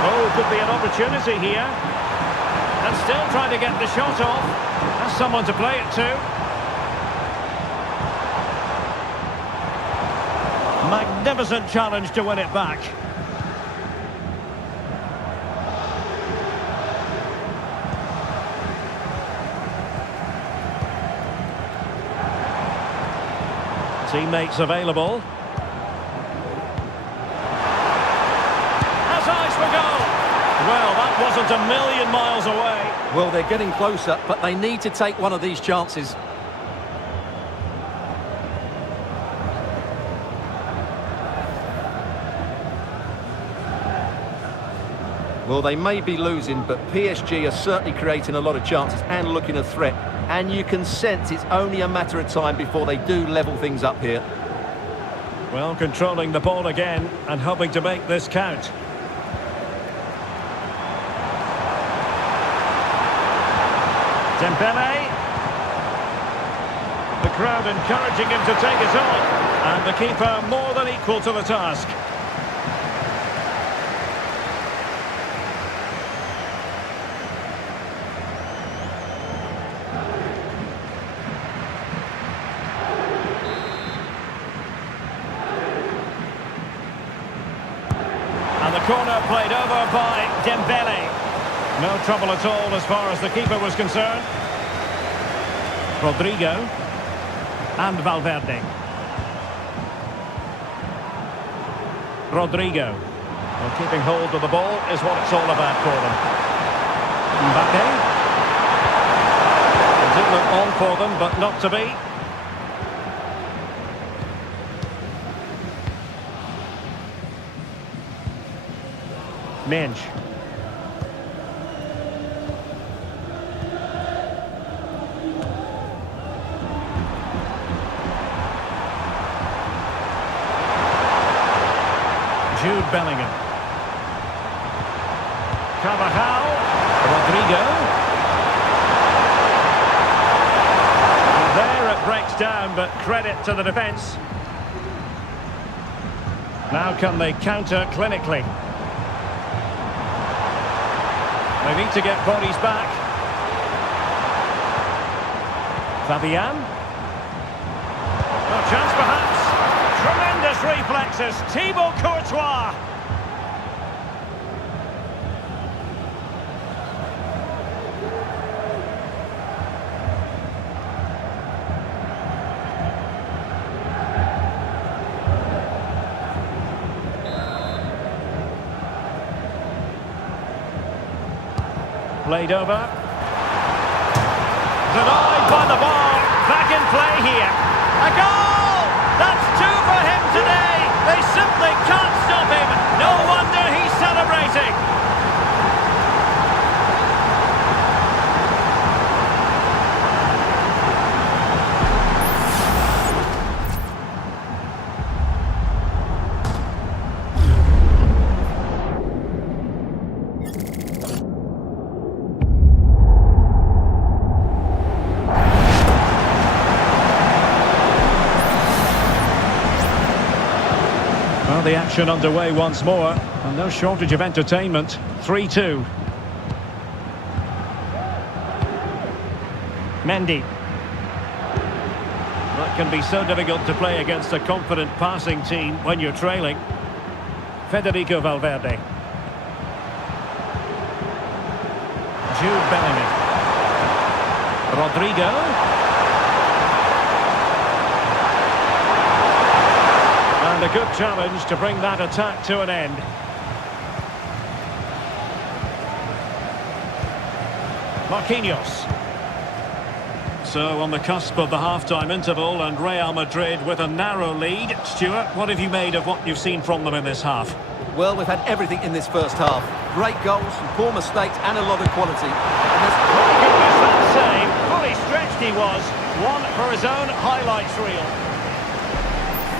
Oh, could be an opportunity here. And still trying to get the shot off. Has someone to play it to. Magnificent challenge to win it back. Teammates available. Has eyes for goal. Well, that wasn't a million miles away. Well, they're getting closer, but they need to take one of these chances. Well, they may be losing, but PSG are certainly creating a lot of chances and looking a threat. And you can sense it's only a matter of time before they do level things up here. Well, controlling the ball again and hoping to make this count. Dembele. The crowd encouraging him to take it on. And the keeper more than equal to the task. And the corner played over by Dembele. No trouble at all as far as the keeper was concerned. Rodrigo. And Valverde. Rodrigo. Well, keeping hold of the ball is what it's all about for them. Mbappe. It did look on for them, but not to be. Mensch. Jude Bellingham. Carvajal. Rodrigo. And there it breaks down, but credit to the defence. Now can they counter clinically? They need to get bodies back. Fabian. No chance perhaps. Tremendous reflexes. Thibaut Courtois. Played over. Denied by the ball. Back in play here. A goal! That's 2 for him today. They simply can't stop him. No wonder he's celebrating. Well, the action underway once more, and no shortage of entertainment. 3-2. Mendy. That can be so difficult to play against a confident passing team when you're trailing. Federico Valverde. Jude Bellingham. Rodrigo. And a good challenge to bring that attack to an end. Marquinhos. So on the cusp of the half-time interval and Real Madrid with a narrow lead. Stuart, what have you made of what you've seen from them in this half? Well, we've had everything in this first half. Great goals, some poor mistakes and a lot of quality. And there's... Goodness, that save. Fully stretched he was. One for his own highlights reel.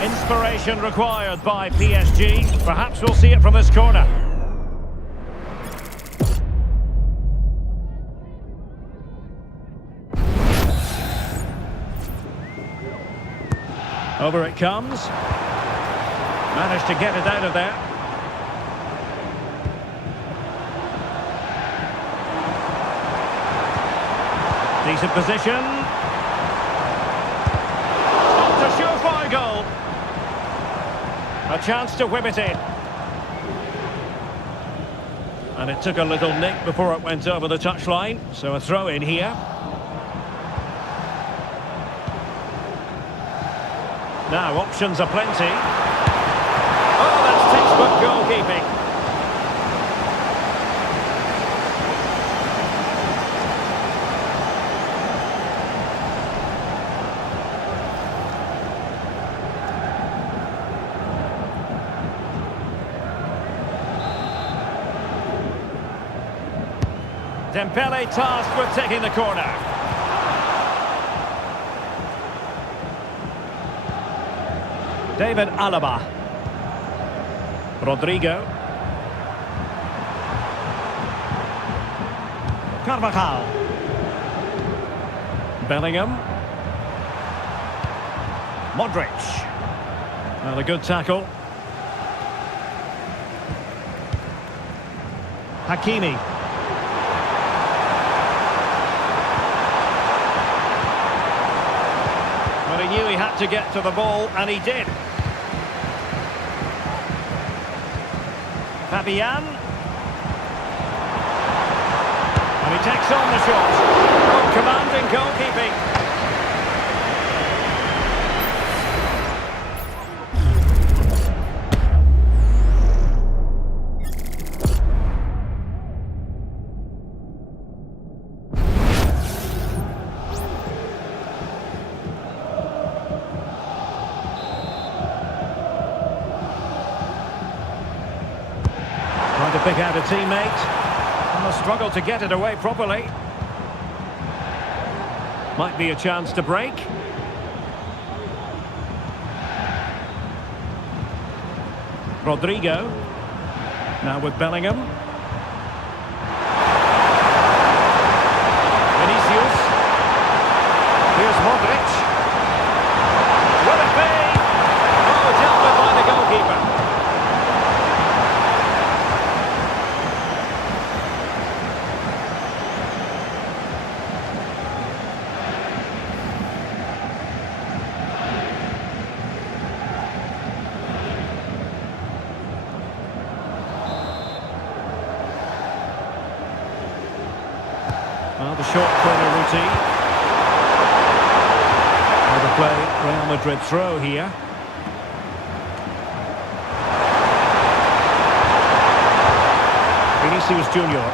Inspiration required by PSG. Perhaps we'll see it from this corner. Over it comes. Managed to get it out of there. Decent position. It's a surefire goal. A chance to whip it in. And it took a little nick before it went over the touchline. So a throw in here. Now, options are plenty. Oh, that's textbook goalkeeping. Dembele tasked with taking the corner. David Alaba. Rodrigo. Carvajal. Bellingham. Modric. Well, a good tackle. Hakimi. Well, he knew he had to get to the ball, and he did. Fabian. And he takes on the shot. Oh, commanding goalkeeping. Trying to pick out a teammate. And a struggle to get it away properly. Might be a chance to break. Rodrigo. Now with Bellingham. Vinicius. Here's Modric. Will it be? Oh, dealt with by the goalkeeper. Well, the short corner routine. Now the play, Real Madrid throw here. Vinicius Junior.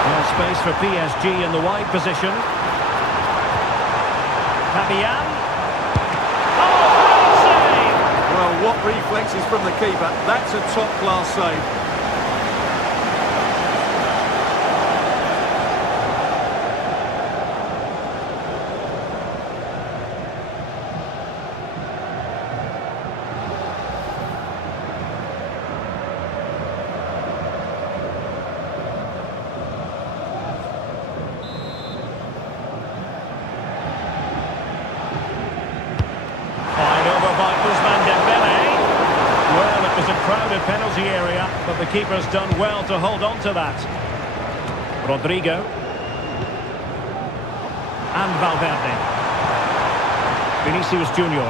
Well, space for PSG in the wide position. Fabian. Well, what reflexes from the keeper. That's a top-class save. Crowded penalty area, but the keeper's done well to hold on to that. Rodrigo. And Valverde. Vinicius Junior.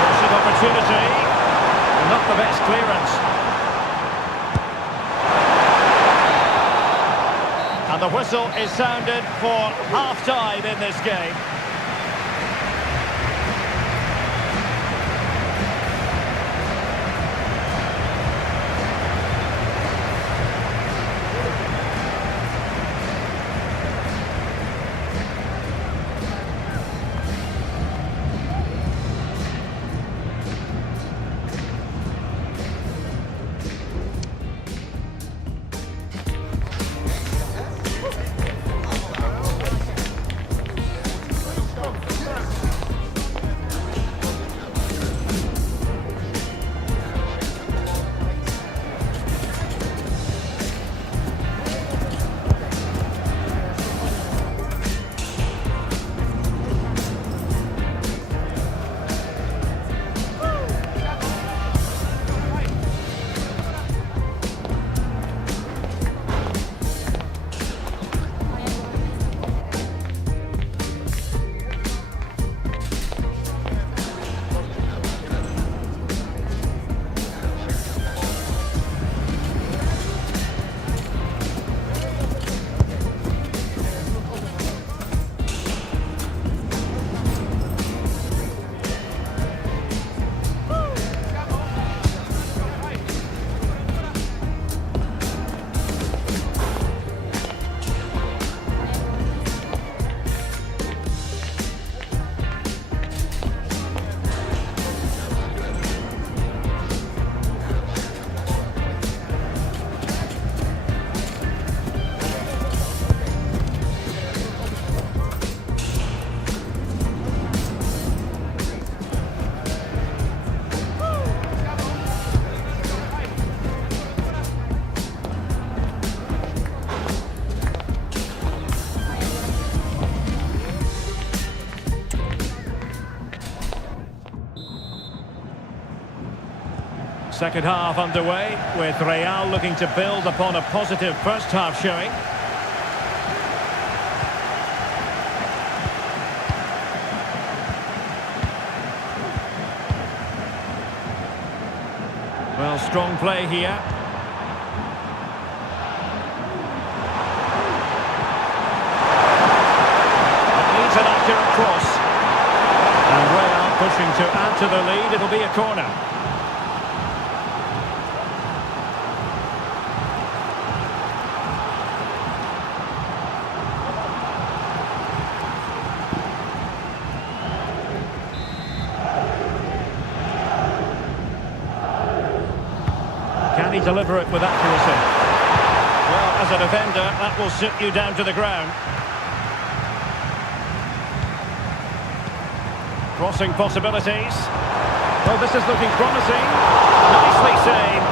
Crossing opportunity. Not the best clearance. And the whistle is sounded for half-time in this game. Second half underway, with Real looking to build upon a positive first half showing. Well, strong play here. It needs an accurate cross. And Real pushing to add to the lead. It'll be a corner. Can he deliver it with accuracy? Well, as a defender, that will sit you down to the ground. Crossing possibilities. Well, this is looking promising. Nicely saved.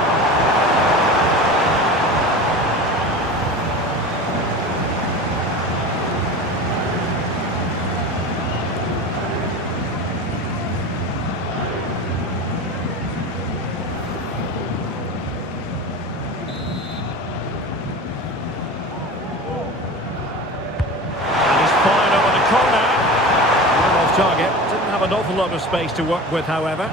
Target. Didn't have an awful lot of space to work with, however.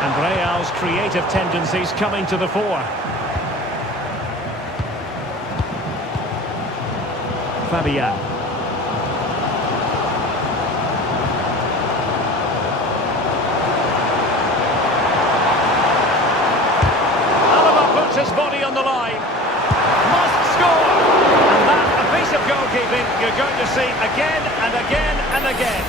And Real's creative tendencies coming to the fore. Fabian. Alaba puts his body on the line. Must score! And that, a piece of goalkeeping you're going to see again and again and again.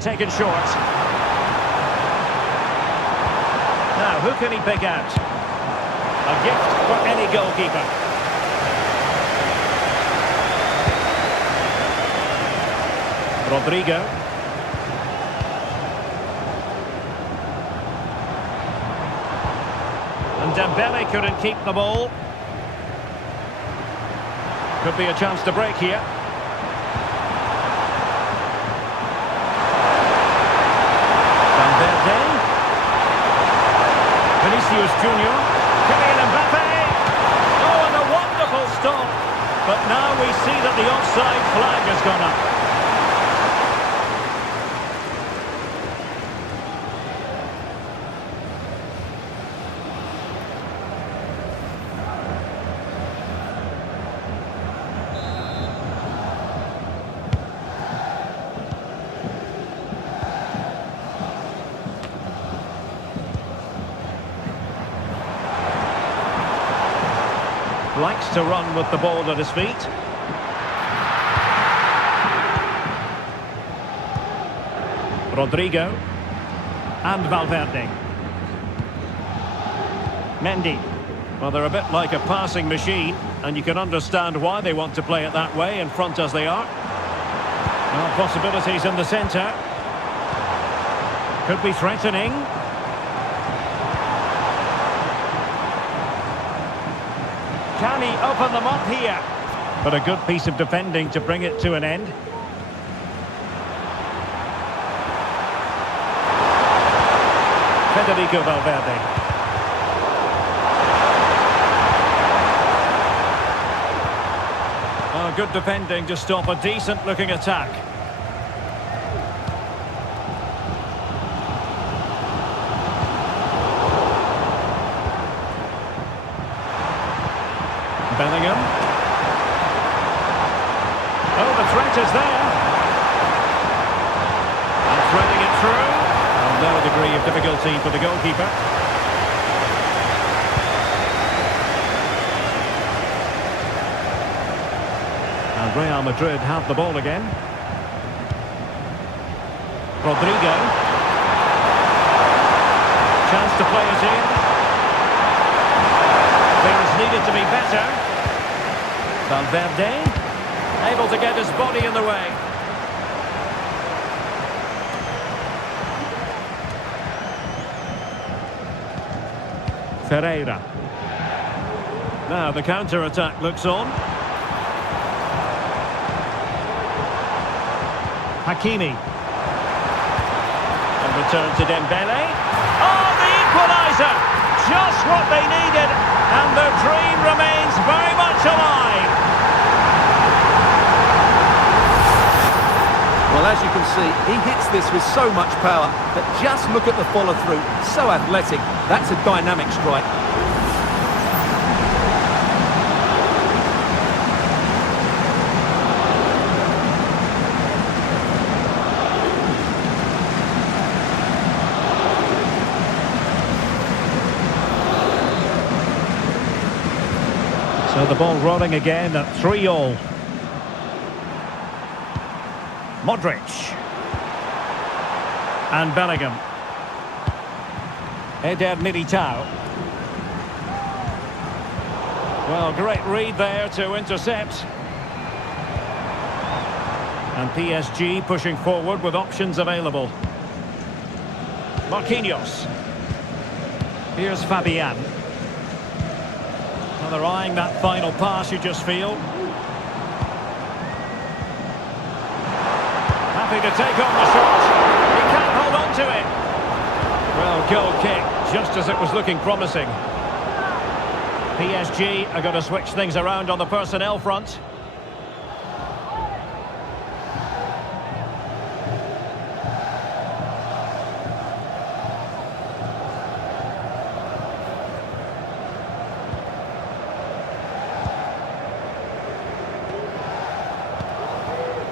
Taken short. Now, who can he pick out? A gift for any goalkeeper. Rodrigo. And Dembele couldn't keep the ball. Could be a chance to break here. Vinicius Junior, Kylian Mbappe. Oh, and a wonderful stop. But now we see that the offside flag has gone up. Likes to run with the ball at his feet. Rodrigo. And Valverde. Mendy. Well, they're a bit like a passing machine, and you can understand why they want to play it that way, in front as they are. Well, possibilities in the centre. Could be threatening. Can he open them up here? But a good piece of defending to bring it to an end. Federico Valverde. Oh, good defending to stop a decent-looking attack. Bellingham. Oh, the threat is there. And threading it through. And no degree of difficulty for the goalkeeper. And Real Madrid have the ball again. Rodrigo. Chance to play it in. Things needed to be better. Valverde. Able to get his body in the way. Ferreira. Now the counter-attack looks on. Hakimi. And return to Dembele. Oh, the equaliser! Just what they needed, and their dream remains very much alive. Well, as you can see, he hits this with so much power, but just look at the follow-through. So athletic. That's a dynamic strike. So the ball rolling again at 3-3. Modric. And Bellingham. Eder Militao. Well, great read there to intercept. And PSG pushing forward with options available. Marquinhos. Here's Fabian. Well, they're eyeing that final pass, you just feel. Happy to take on the shot. He can't hold on to it. Well, goal kick, just as it was looking promising. PSG are going to switch things around on the personnel front.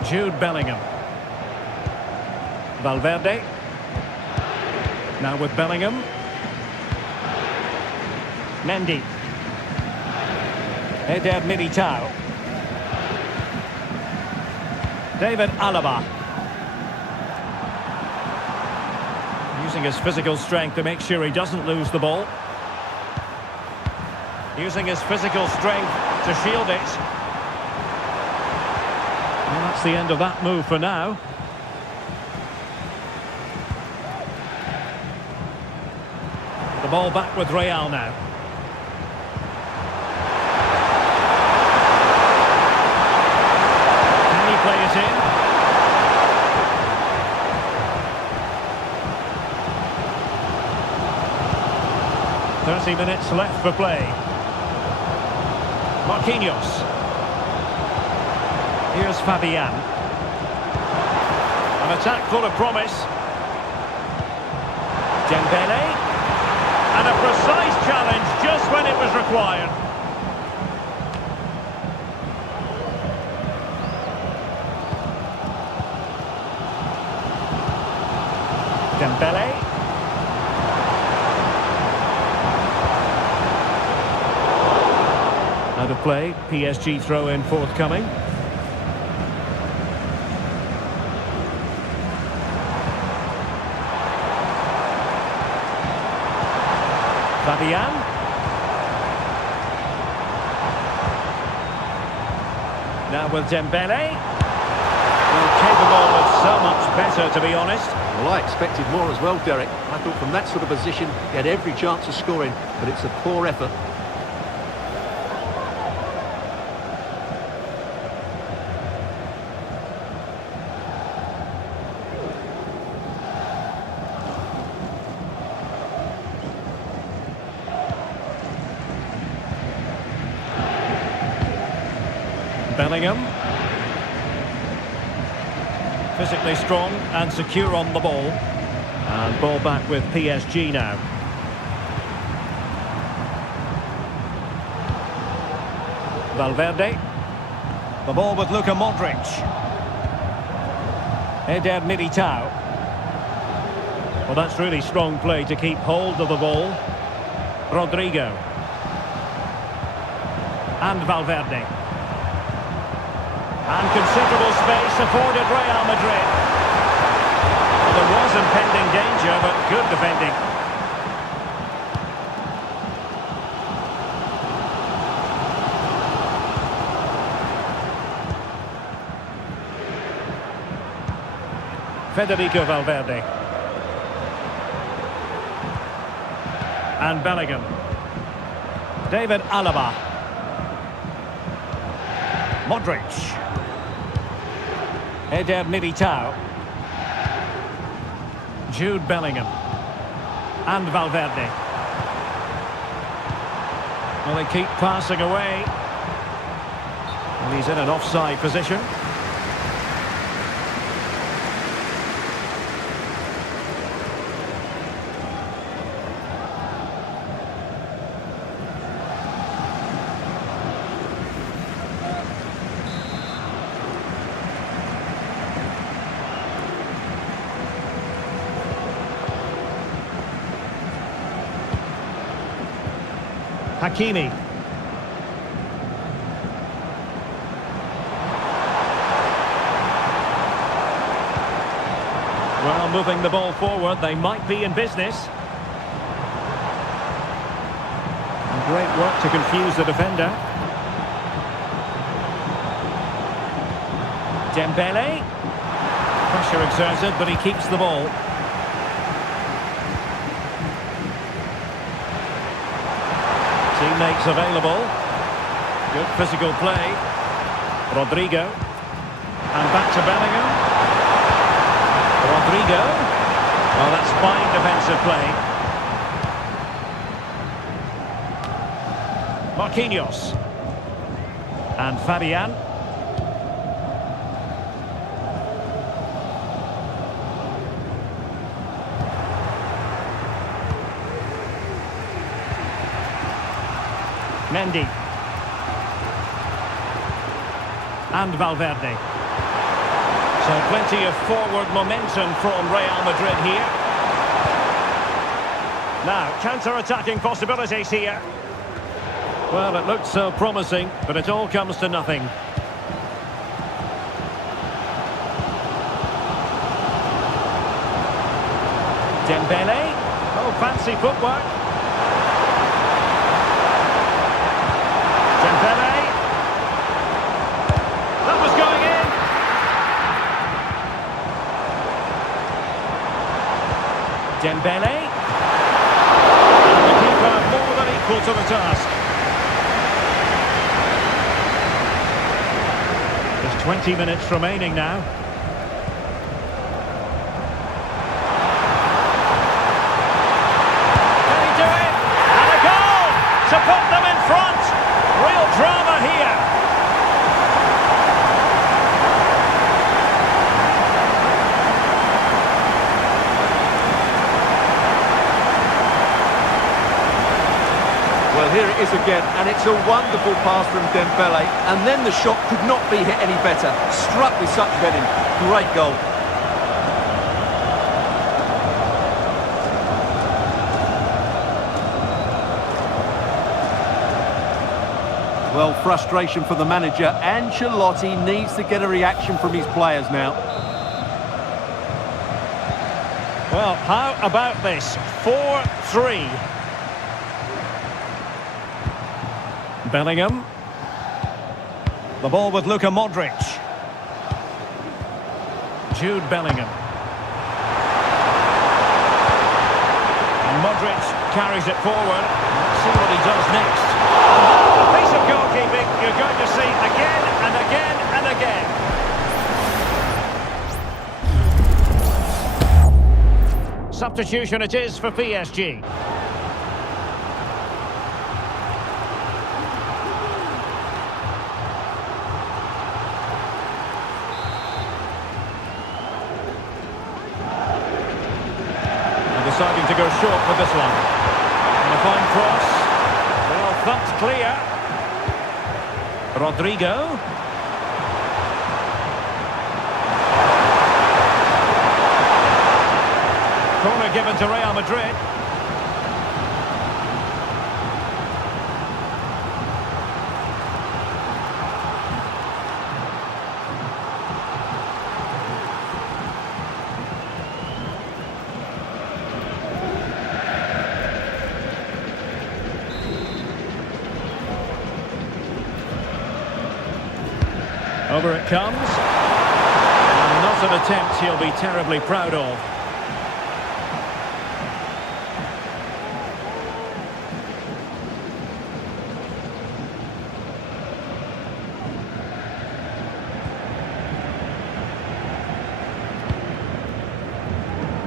Jude Bellingham. Valverde. Now with Bellingham. Mendy. Eder Militao. David Alaba. Using his physical strength to make sure he doesn't lose the ball. Using his physical strength to shield it. Well, that's the end of that move for now. The ball back with Real now. Can he play it in? "30 minutes left for play. Marquinhos. Here's Fabian. An attack full of promise. Dembele. And a precise challenge just when it was required. Dembele. Out of play, PSG throw-in forthcoming. Fabian. Now with Dembele. Well, capable of so much better, to be honest. Well, I expected more as well, Derek. I thought from that sort of position, he had every chance of scoring, but it's a poor effort. Bellingham. Physically strong and secure on the ball. And ball back with PSG now. Valverde. The ball with Luka Modric. Eder Militao. Well, that's really strong play to keep hold of the ball. Rodrigo. And Valverde. And considerable space afforded Real Madrid. Well, there was impending danger, but good defending. Federico Valverde. And Bellingham. David Alaba. Modric. Eder Militao. Jude Bellingham. And Valverde. Well, they keep passing away. And he's in an offside position. Hakimi. Well, moving the ball forward, they might be in business. And great work to confuse the defender. Dembele. Pressure exerted, but he keeps the ball. Teammates available. Good physical play. Rodrigo. And back to Bellingham. Rodrigo. Well, that's fine defensive play. Marquinhos. And Fabian. Mendy. And Valverde. So plenty of forward momentum from Real Madrid here. Now, counter-attacking possibilities here. Well, it looked so promising, but it all comes to nothing. Dembele. Oh, fancy footwork. Dembele. That was going in. Dembele. And the keeper more than equal to the task. There's 20 minutes remaining now. Can he do it? And a goal to put them in front. Real drama here. Well, here it is again, and it's a wonderful pass from Dembele, and then the shot could not be hit any better. Struck with such venom. Great goal. Well, frustration for the manager. Ancelotti needs to get a reaction from his players now. Well, how about this? 4-3. Bellingham. The ball with Luka Modric. Jude Bellingham. And Modric carries it forward. Let's see what he does next. A piece of goalkeeping you're going to see again and again and again. Substitution it is for PSG. Deciding to go short with this one. And a fine cross. Well thumped clear. Rodrigo. Corner given to Real Madrid. Over it comes. And not an attempt he'll be terribly proud of.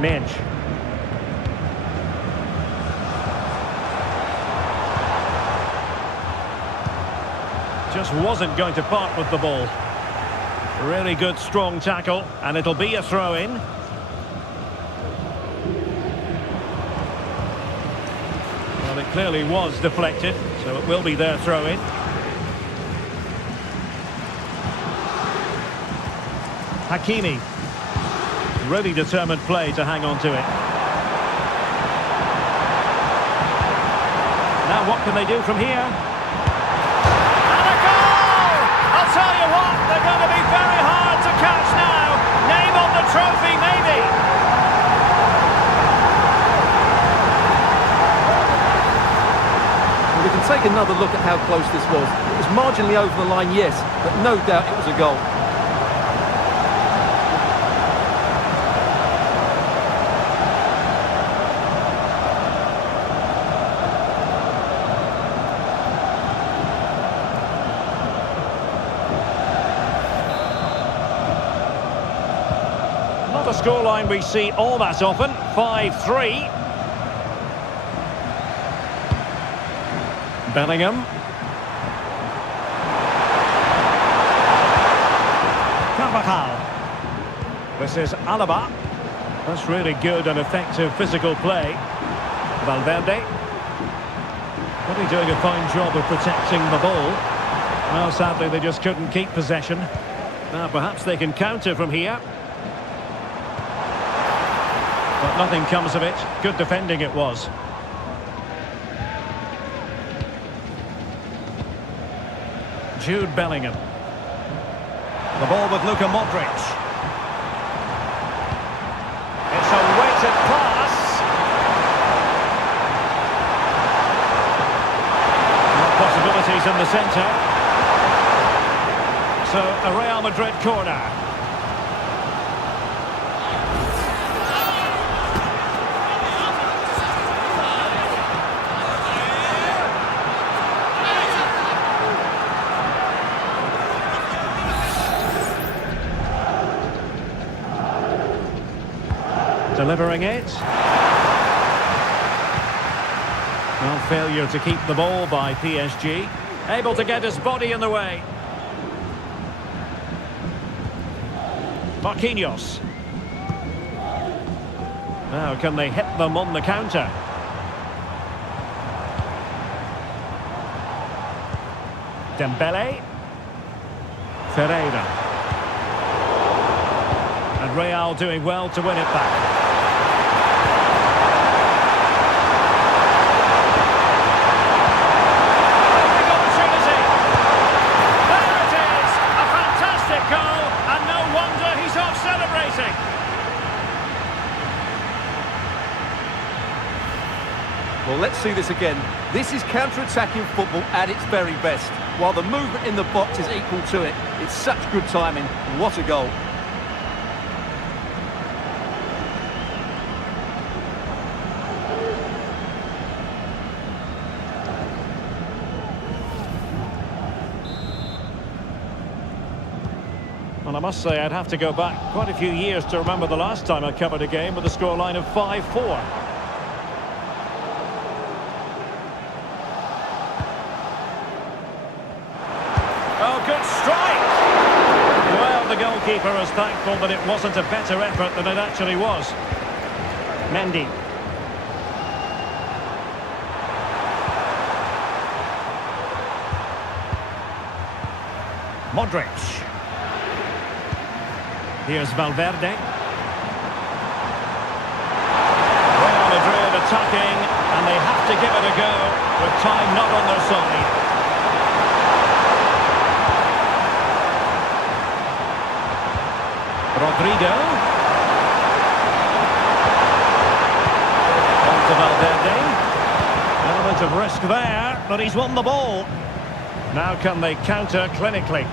Minch. Just wasn't going to part with the ball. Really good, strong tackle, and it'll be a throw-in. Well, it clearly was deflected, so it will be their throw-in. Hakimi. Really determined play to hang on to it. Now what can they do from here? And a goal! I'll tell you what, they're going to be very hard to catch now. Name on the trophy, maybe. We can take another look at how close this was. It was marginally over the line, yes, but no doubt it was a goal. Not a scoreline we see all that often. 5-3. Bellingham. Carvajal. This is Alaba. That's really good and effective physical play. Valverde. Really doing a fine job of protecting the ball. Well, sadly, they just couldn't keep possession. Now, perhaps they can counter from here. But nothing comes of it. Good defending it was. Jude Bellingham. The ball with Luka Modric. It's a weighted pass. More possibilities in the centre. So a Real Madrid corner. Delivering it. Well, failure to keep the ball by PSG. Able to get his body in the way. Marquinhos. Now, can they hit them on the counter? Dembele. Ferreira. And Real doing well to win it back. Well, let's see this again. This is counter-attacking football at its very best. While the movement in the box is equal to it, it's such good timing. What a goal. Well, I must say I'd have to go back quite a few years to remember the last time I covered a game with a scoreline of 5-4. Oh, good strike! Well, the goalkeeper is thankful that it wasn't a better effort than it actually was. Mendy. Modric. Here's Valverde. Real Madrid attacking, and they have to give it a go, with time not on their side. Rodrigo. On to Valverde. Element of risk there, but he's won the ball. Now can they counter clinically?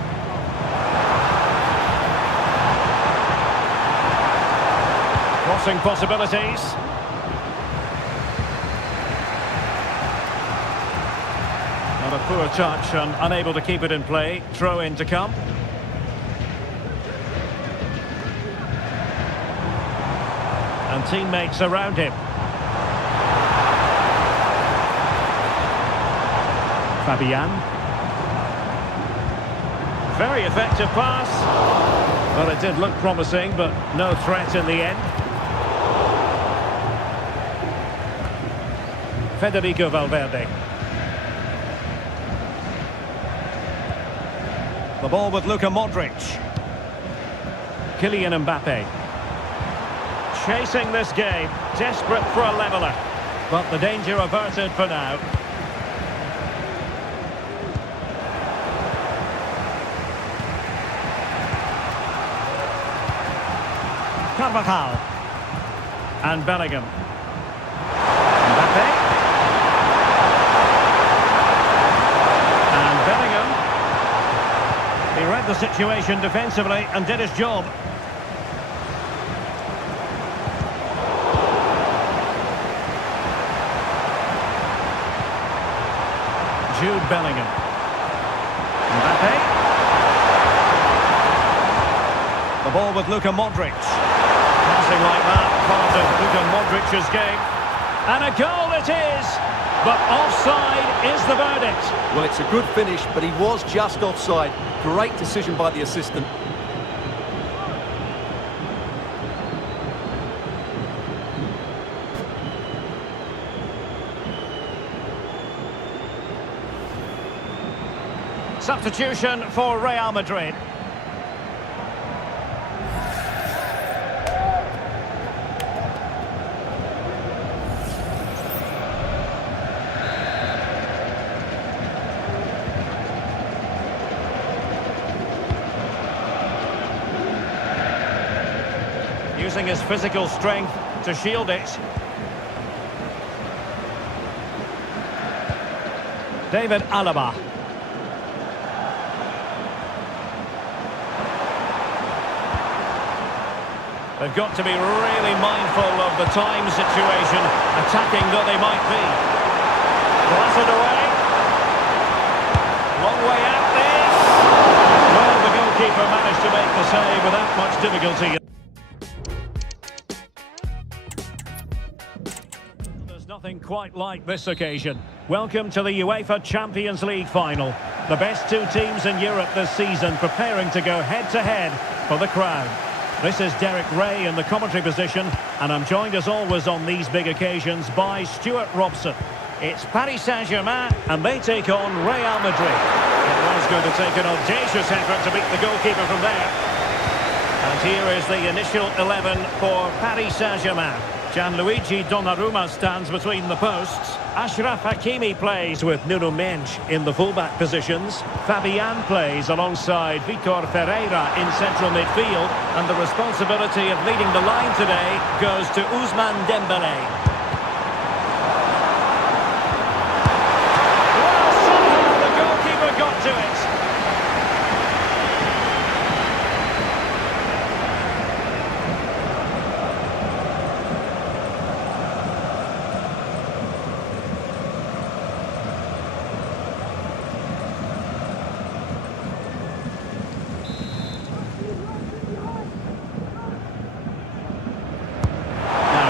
Crossing possibilities. Not a poor touch and unable to keep it in play. Throw in to come. And teammates around him. Fabian. Very effective pass. Well, it did look promising, but no threat in the end. Federico Valverde. The ball with Luka Modric. Kylian Mbappe. Chasing this game, desperate for a leveller. But the danger averted for now. Carvajal. And Bellingham. Mbappe. And Bellingham. He read the situation defensively and did his job. Jude Bellingham. Mbappe. The ball with Luka Modric. Passing like that, part of Luka Modric's game. And a goal it is! But offside is the verdict. Well, it's a good finish, but he was just offside. Great decision by the assistant. Substitution for Real Madrid. Using his physical strength to shield it. David Alaba. They've got to be really mindful of the time situation, attacking though they might be. Blasted away. Long way out this. Well, the goalkeeper managed to make the save without much difficulty. There's nothing quite like this occasion. Welcome to the UEFA Champions League final. The best two teams in Europe this season preparing to go head-to-head for the crown. This is Derek Ray in the commentary position, and I'm joined as always on these big occasions by Stuart Robson. It's Paris Saint-Germain, and they take on Real Madrid. It was going to take an audacious effort to beat the goalkeeper from there. And here is the initial 11 for Paris Saint-Germain. Gianluigi Donnarumma stands between the posts. Achraf Hakimi plays with Nuno Mendes in the fullback positions. Fabian plays alongside Vitor Ferreira in central midfield. And the responsibility of leading the line today goes to Ousmane Dembélé. Well, somehow the goalkeeper got to it.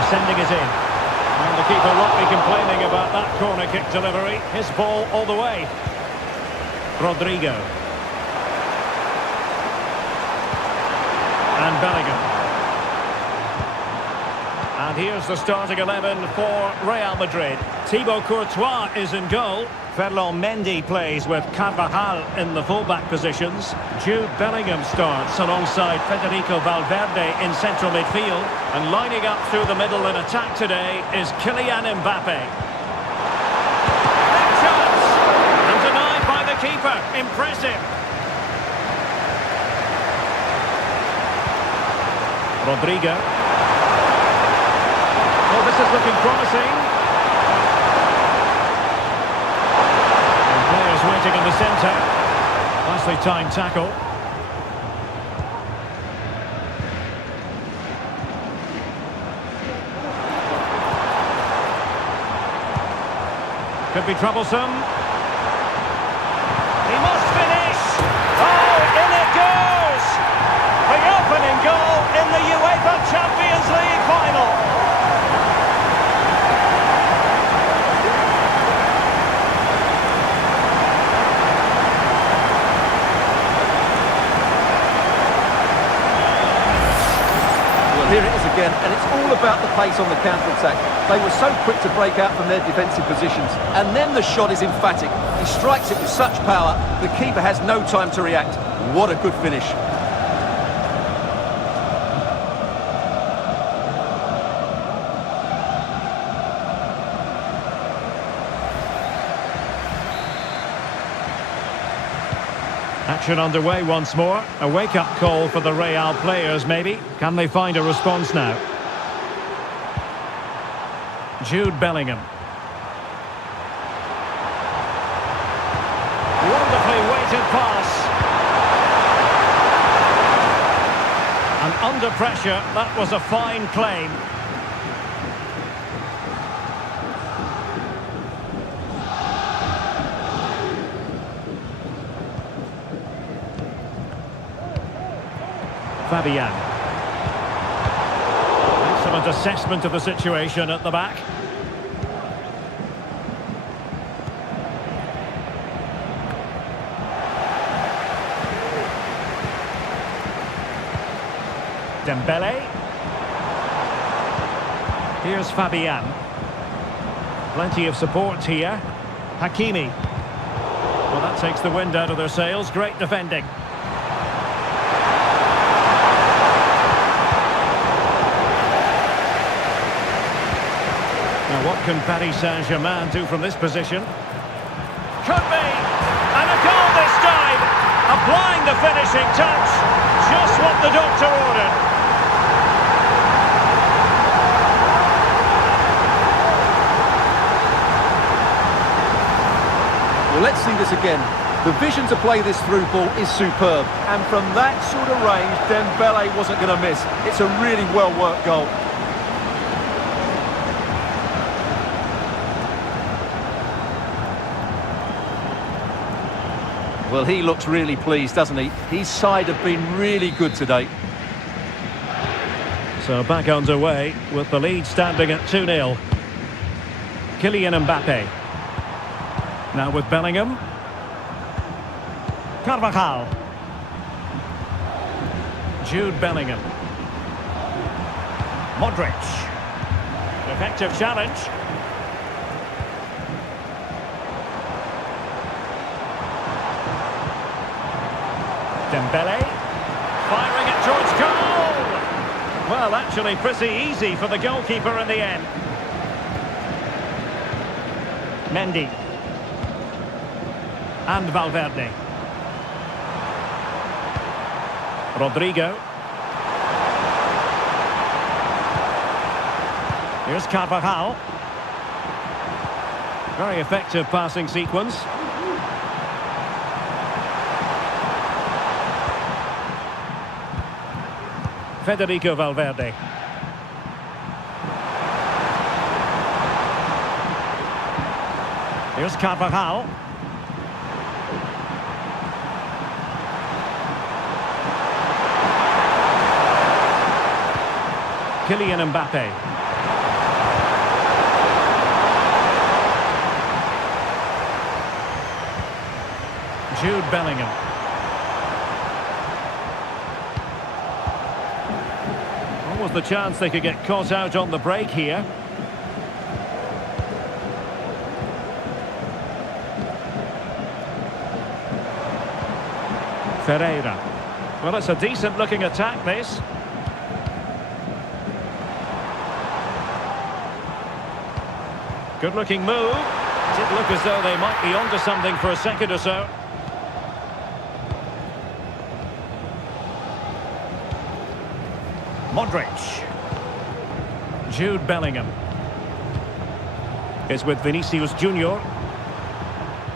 Sending it in. And the keeper won't be complaining about that corner kick delivery. His ball all the way. Rodrigo. And Bellingham. And here's the starting 11 for Real Madrid. Thibaut Courtois is in goal. Ferland Mendy plays with Carvajal in the fullback positions. Jude Bellingham starts alongside Federico Valverde in central midfield. And lining up through the middle in attack today is Kylian Mbappe. Big chance! And denied by the keeper. Impressive. Rodrigo. Oh, this is looking promising. Waiting in the centre. Nicely timed tackle. Could be troublesome. He must finish! Oh, in it goes! The opening goal in the UEFA Champions League final. Here it is again, and it's all about the pace on the counter-attack. They were so quick to break out from their defensive positions, and then the shot is emphatic. He strikes it with such power, the keeper has no time to react. What a good finish. Action underway once more. A wake-up call for the Real players, maybe. Can they find a response now? Jude Bellingham. Wonderfully weighted pass. And under pressure, that was a fine claim. Fabian. Excellent assessment of the situation at the back. Dembele. Here's Fabian. Plenty of support here. Hakimi. Well, that takes the wind out of their sails. Great defending. Now, what can Paris Saint-Germain do from this position? Could be! And a goal this time! Applying the finishing touch. Just what the doctor ordered. Well, let's see this again. The vision to play this through ball is superb. And from that sort of range, Dembele wasn't going to miss. It's a really well-worked goal. Well, he looks really pleased, doesn't he? His side have been really good today. So back underway with the lead standing at 2-0. Kylian Mbappe. Now with Bellingham. Carvajal. Jude Bellingham. Modric. Effective challenge. Dembele, firing it towards goal! Well, actually pretty easy for the goalkeeper in the end. Mendy. And Valverde. Rodrigo. Here's Carvajal. Very effective passing sequence. Federico Valverde. Here's Carvajal. Kylian Mbappe. Jude Bellingham. Was the chance they could get caught out on the break here. Ferreira. Well, it's a decent looking attack, this. Good looking move. Did look as though they might be onto something for a second or so. Modric. Jude Bellingham. Is with Vinicius Junior.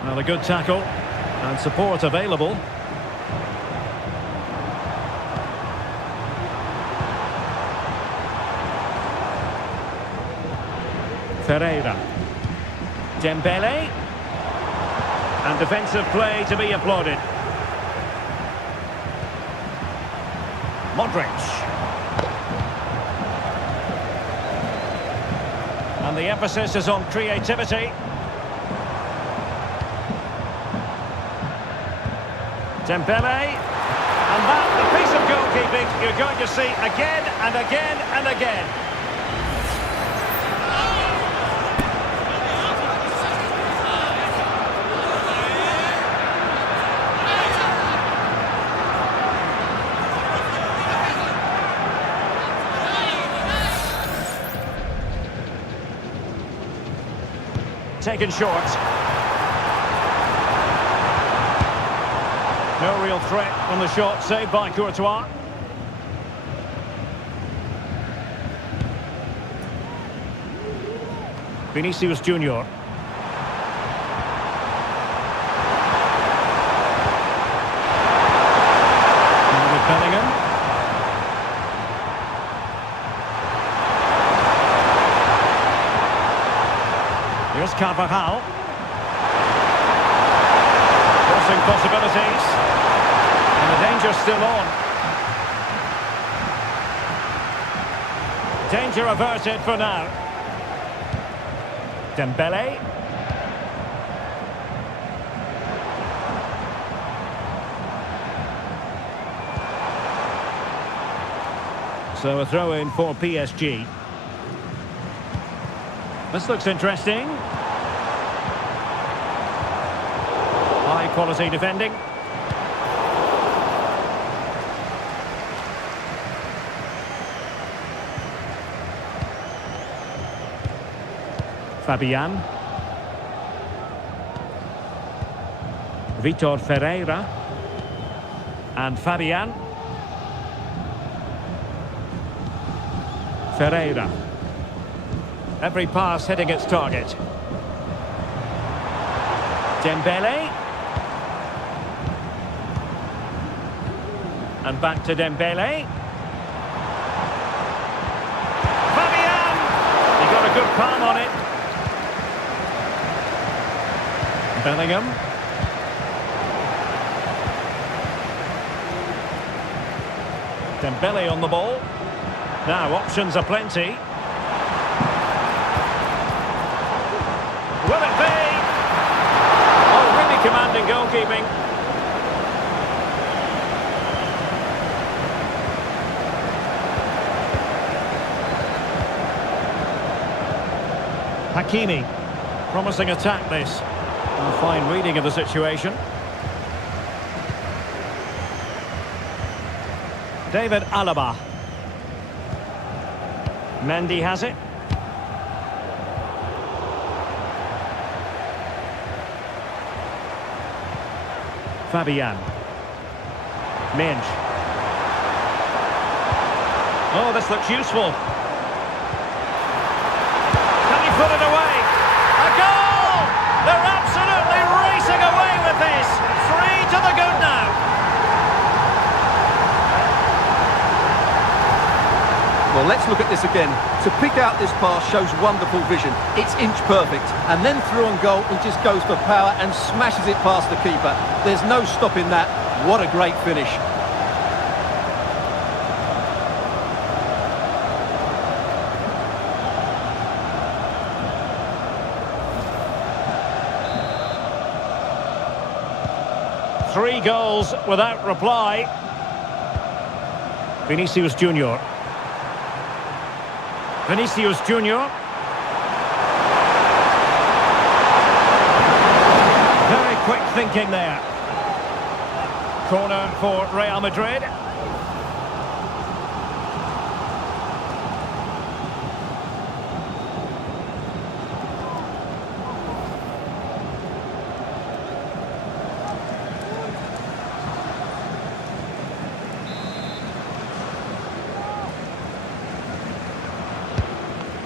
Another good tackle. And support available. Ferreira. Dembele. And defensive play to be applauded. Modric. And the emphasis is on creativity. Dembele. And that, a piece of goalkeeping you're going to see again and again and again. Taken short. No real threat on the shot, saved by Courtois. Vinicius Junior. Now with Bellingham. Here's Carvajal. Crossing possibilities. And the danger's still on. Danger averted for now. Dembele. So a throw-in for PSG. This looks interesting. High quality defending. Fabian. Vitor Ferreira. And Fabian. Ferreira. Every pass hitting its target. Dembele. And back to Dembele. Fabian! He got a good palm on it. Bellingham. Dembele on the ball. Now options are plenty. Will it be? Oh, really commanding goalkeeping. Hakimi. Promising attack this. A fine reading of the situation. David Alaba. Mendy has it. Fabian. Minge. Oh, this looks useful. Can he put it away? A goal! They're absolutely racing away with this. 3 to the good now. Well, let's look at this again. To pick out this pass shows wonderful vision. It's inch perfect. And then through on goal, he just goes for power and smashes it past the keeper. There's no stopping that. What a great finish. Three goals without reply. Vinicius Junior. Vinicius Junior. Very quick thinking there. Corner for Real Madrid.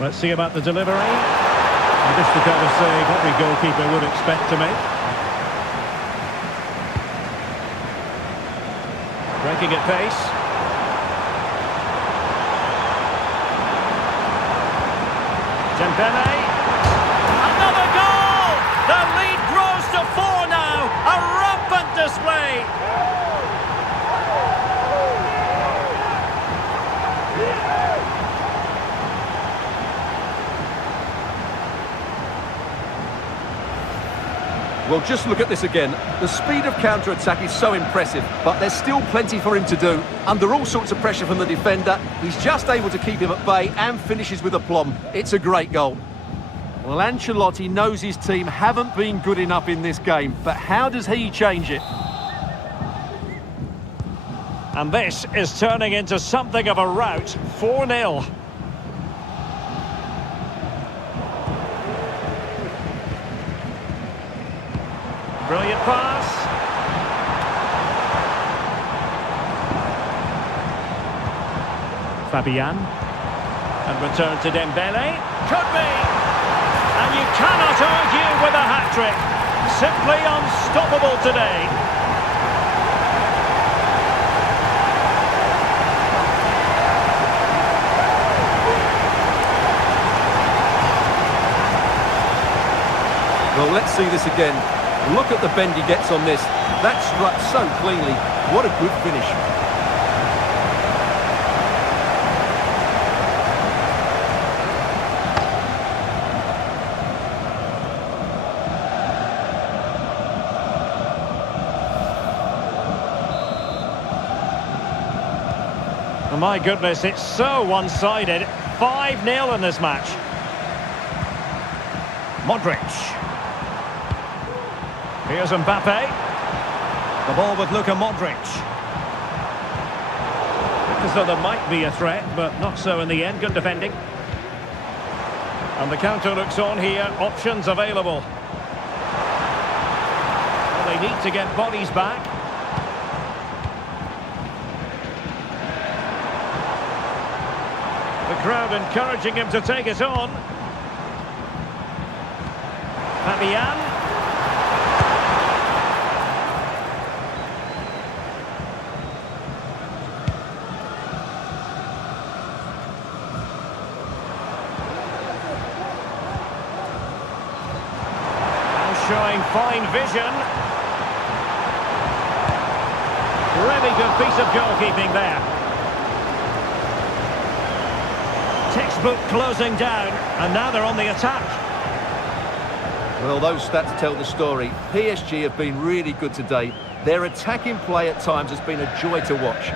Let's see about the delivery. And just the kind of save every goalkeeper would expect to make. Breaking at pace. Dembele. Another goal! Well, just look at this again. The speed of counter-attack is so impressive, but there's still plenty for him to do. Under all sorts of pressure from the defender, he's just able to keep him at bay and finishes with aplomb. It's a great goal. Well, Ancelotti knows his team haven't been good enough in this game, but how does he change it? And this is turning into something of a rout. 4-0. Brilliant pass. Fabian. And return to Dembele. Could be. And you cannot argue with a hat-trick. Simply unstoppable today. Well, let's see this again. Look at the bend he gets on this. That struck so cleanly. What a good finish. Oh my goodness, it's so one-sided. 5-0 in this match. Modric. Here's Mbappe. The ball with Luka Modric. As though there might be a threat, but not so in the end. Good defending. And the counter looks on here. Options available. Well, they need to get bodies back. The crowd encouraging him to take it on. Fabian. Showing fine vision. Really good piece of goalkeeping there. Textbook closing down, and now they're on the attack. Well, those stats tell the story. PSG have been really good today. Their attacking play at times has been a joy to watch.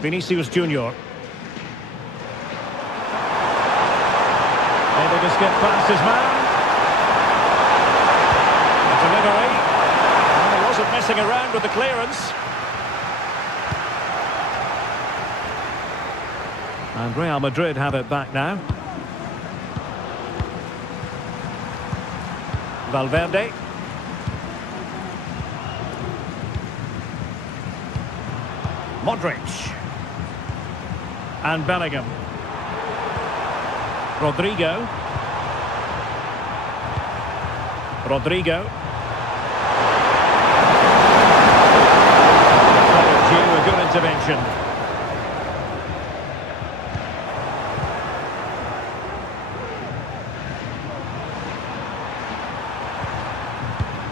Vinicius Junior. Able to skip past his man. The delivery. And he wasn't messing around with the clearance. And Real Madrid have it back now. Valverde. Modric. And Bellingham. Rodrigo. A good intervention.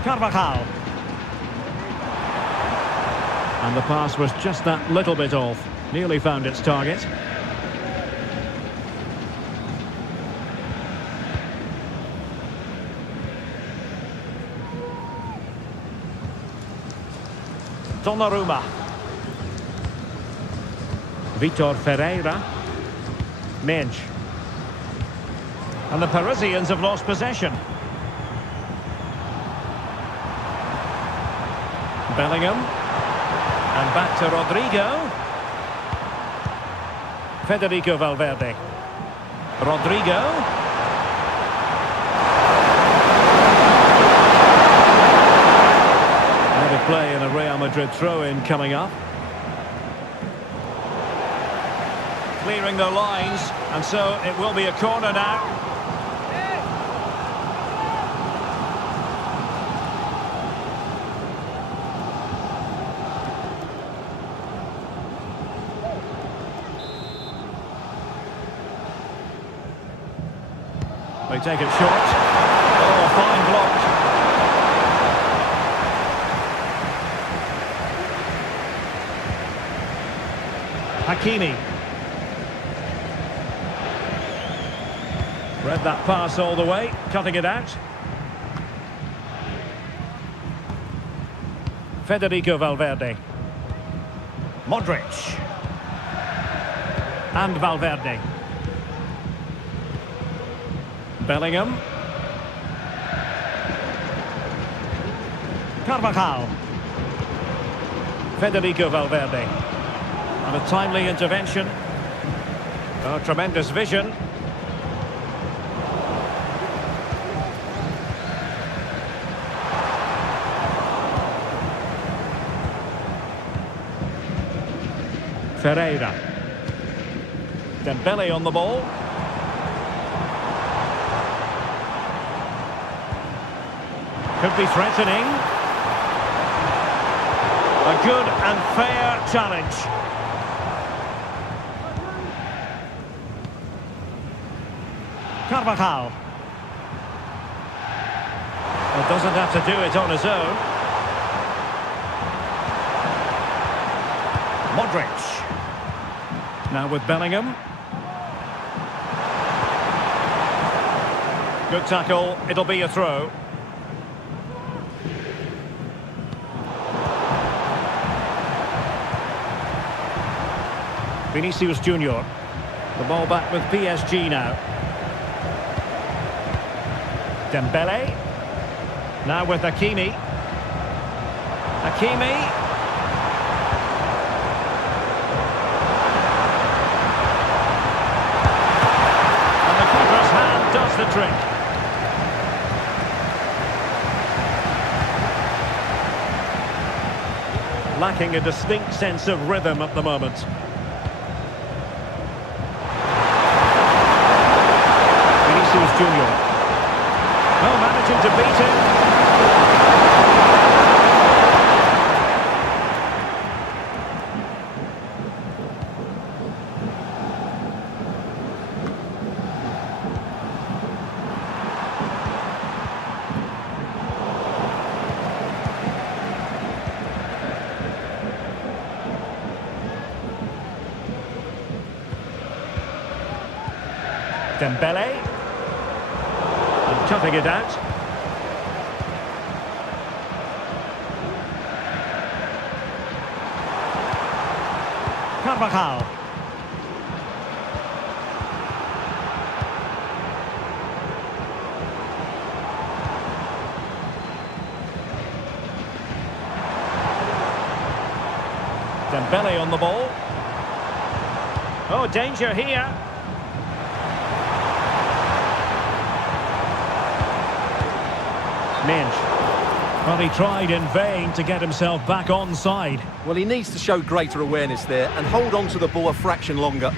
Carvajal. And the pass was just that little bit off. Nearly found its target. Donnarumma. Vitor Ferreira. Mensch. And the Parisians have lost possession. Bellingham. And back to Rodrigo. Federico Valverde. Rodrigo. Another play in a Real Madrid throw-in coming up. Clearing the lines, and so it will be a corner now. They take it short. Oh, fine block. Hakimi. Read that pass all the way, cutting it out. Federico Valverde. Modric. And Valverde. Bellingham. Carvajal. Federico Valverde. And a timely intervention. Oh, tremendous vision. Ferreira. Dembele on the ball. Could be threatening. A good and fair challenge. Carvajal. Well, doesn't have to do it on his own. Modric. Now with Bellingham. Good tackle. It'll be a throw. Vinicius Junior. The ball back with PSG now. Dembele. Now with Hakimi. Hakimi. And the keeper's hand does the trick. Lacking a distinct sense of rhythm at the moment. Vinicius Junior. Oh, managing to beat him. Dembele. And cutting it out. Carvajal. Dembele on the ball. Oh, danger here. Well, he tried in vain to get himself back onside. Well, he needs to show greater awareness there and hold on to the ball a fraction longer.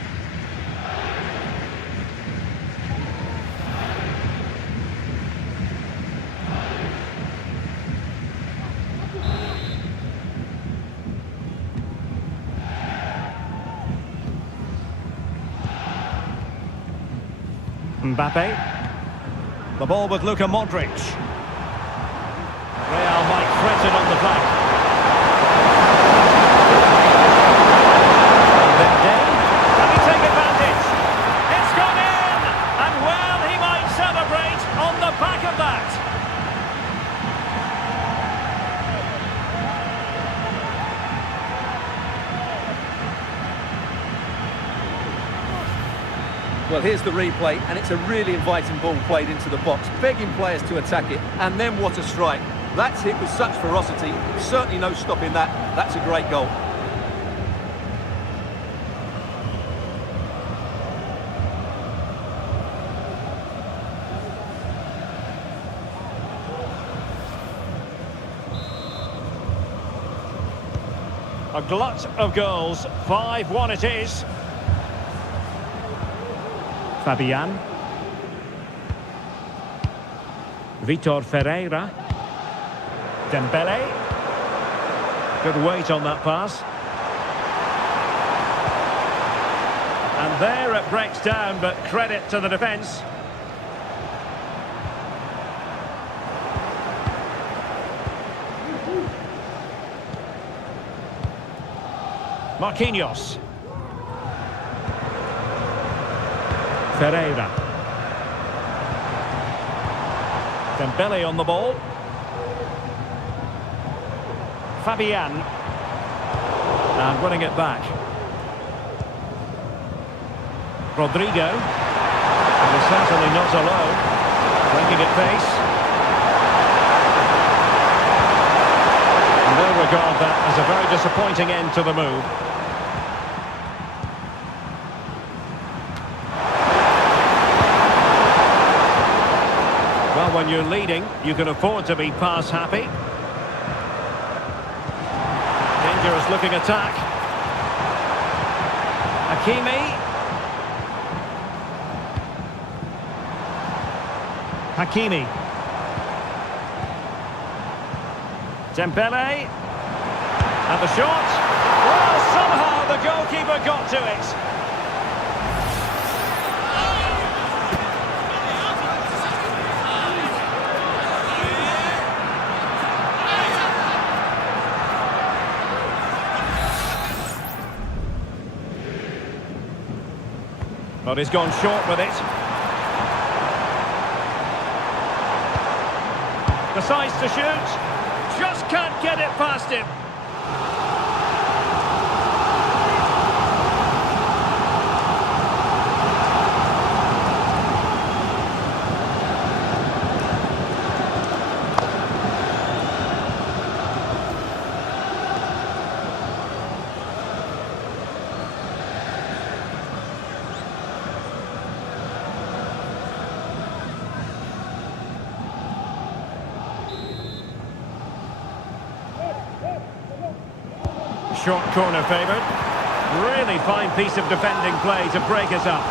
Mbappe. The ball with Luka Modric. Real might threaten on the flank. Valverde. Can he take advantage? It's gone in! And well, he might celebrate on the back of that. Well, here's the replay, and it's a really inviting ball played into the box, begging players to attack it, and then what a strike. That's hit with such ferocity, certainly no stopping that. That's a great goal. A glut of goals, 5-1 it is. Fabian. Vitor Ferreira. Dembele. Good weight on that pass. And there it breaks down, but credit to the defence. Marquinhos. Ferreira. Dembele on the ball. Fabian. And winning it back. Rodrigo. And he's certainly not alone. Bringing it pace. And they'll regard that as a very disappointing end to the move. Well, when you're leading, you can afford to be pass happy. Dangerous looking attack. Hakimi. Hakimi. Dembele. And the shot. Well, somehow the goalkeeper got to it. But he's gone short with it. Decides to shoot. Just can't get it past him. Short corner favoured. Really fine piece of defending play to break us up.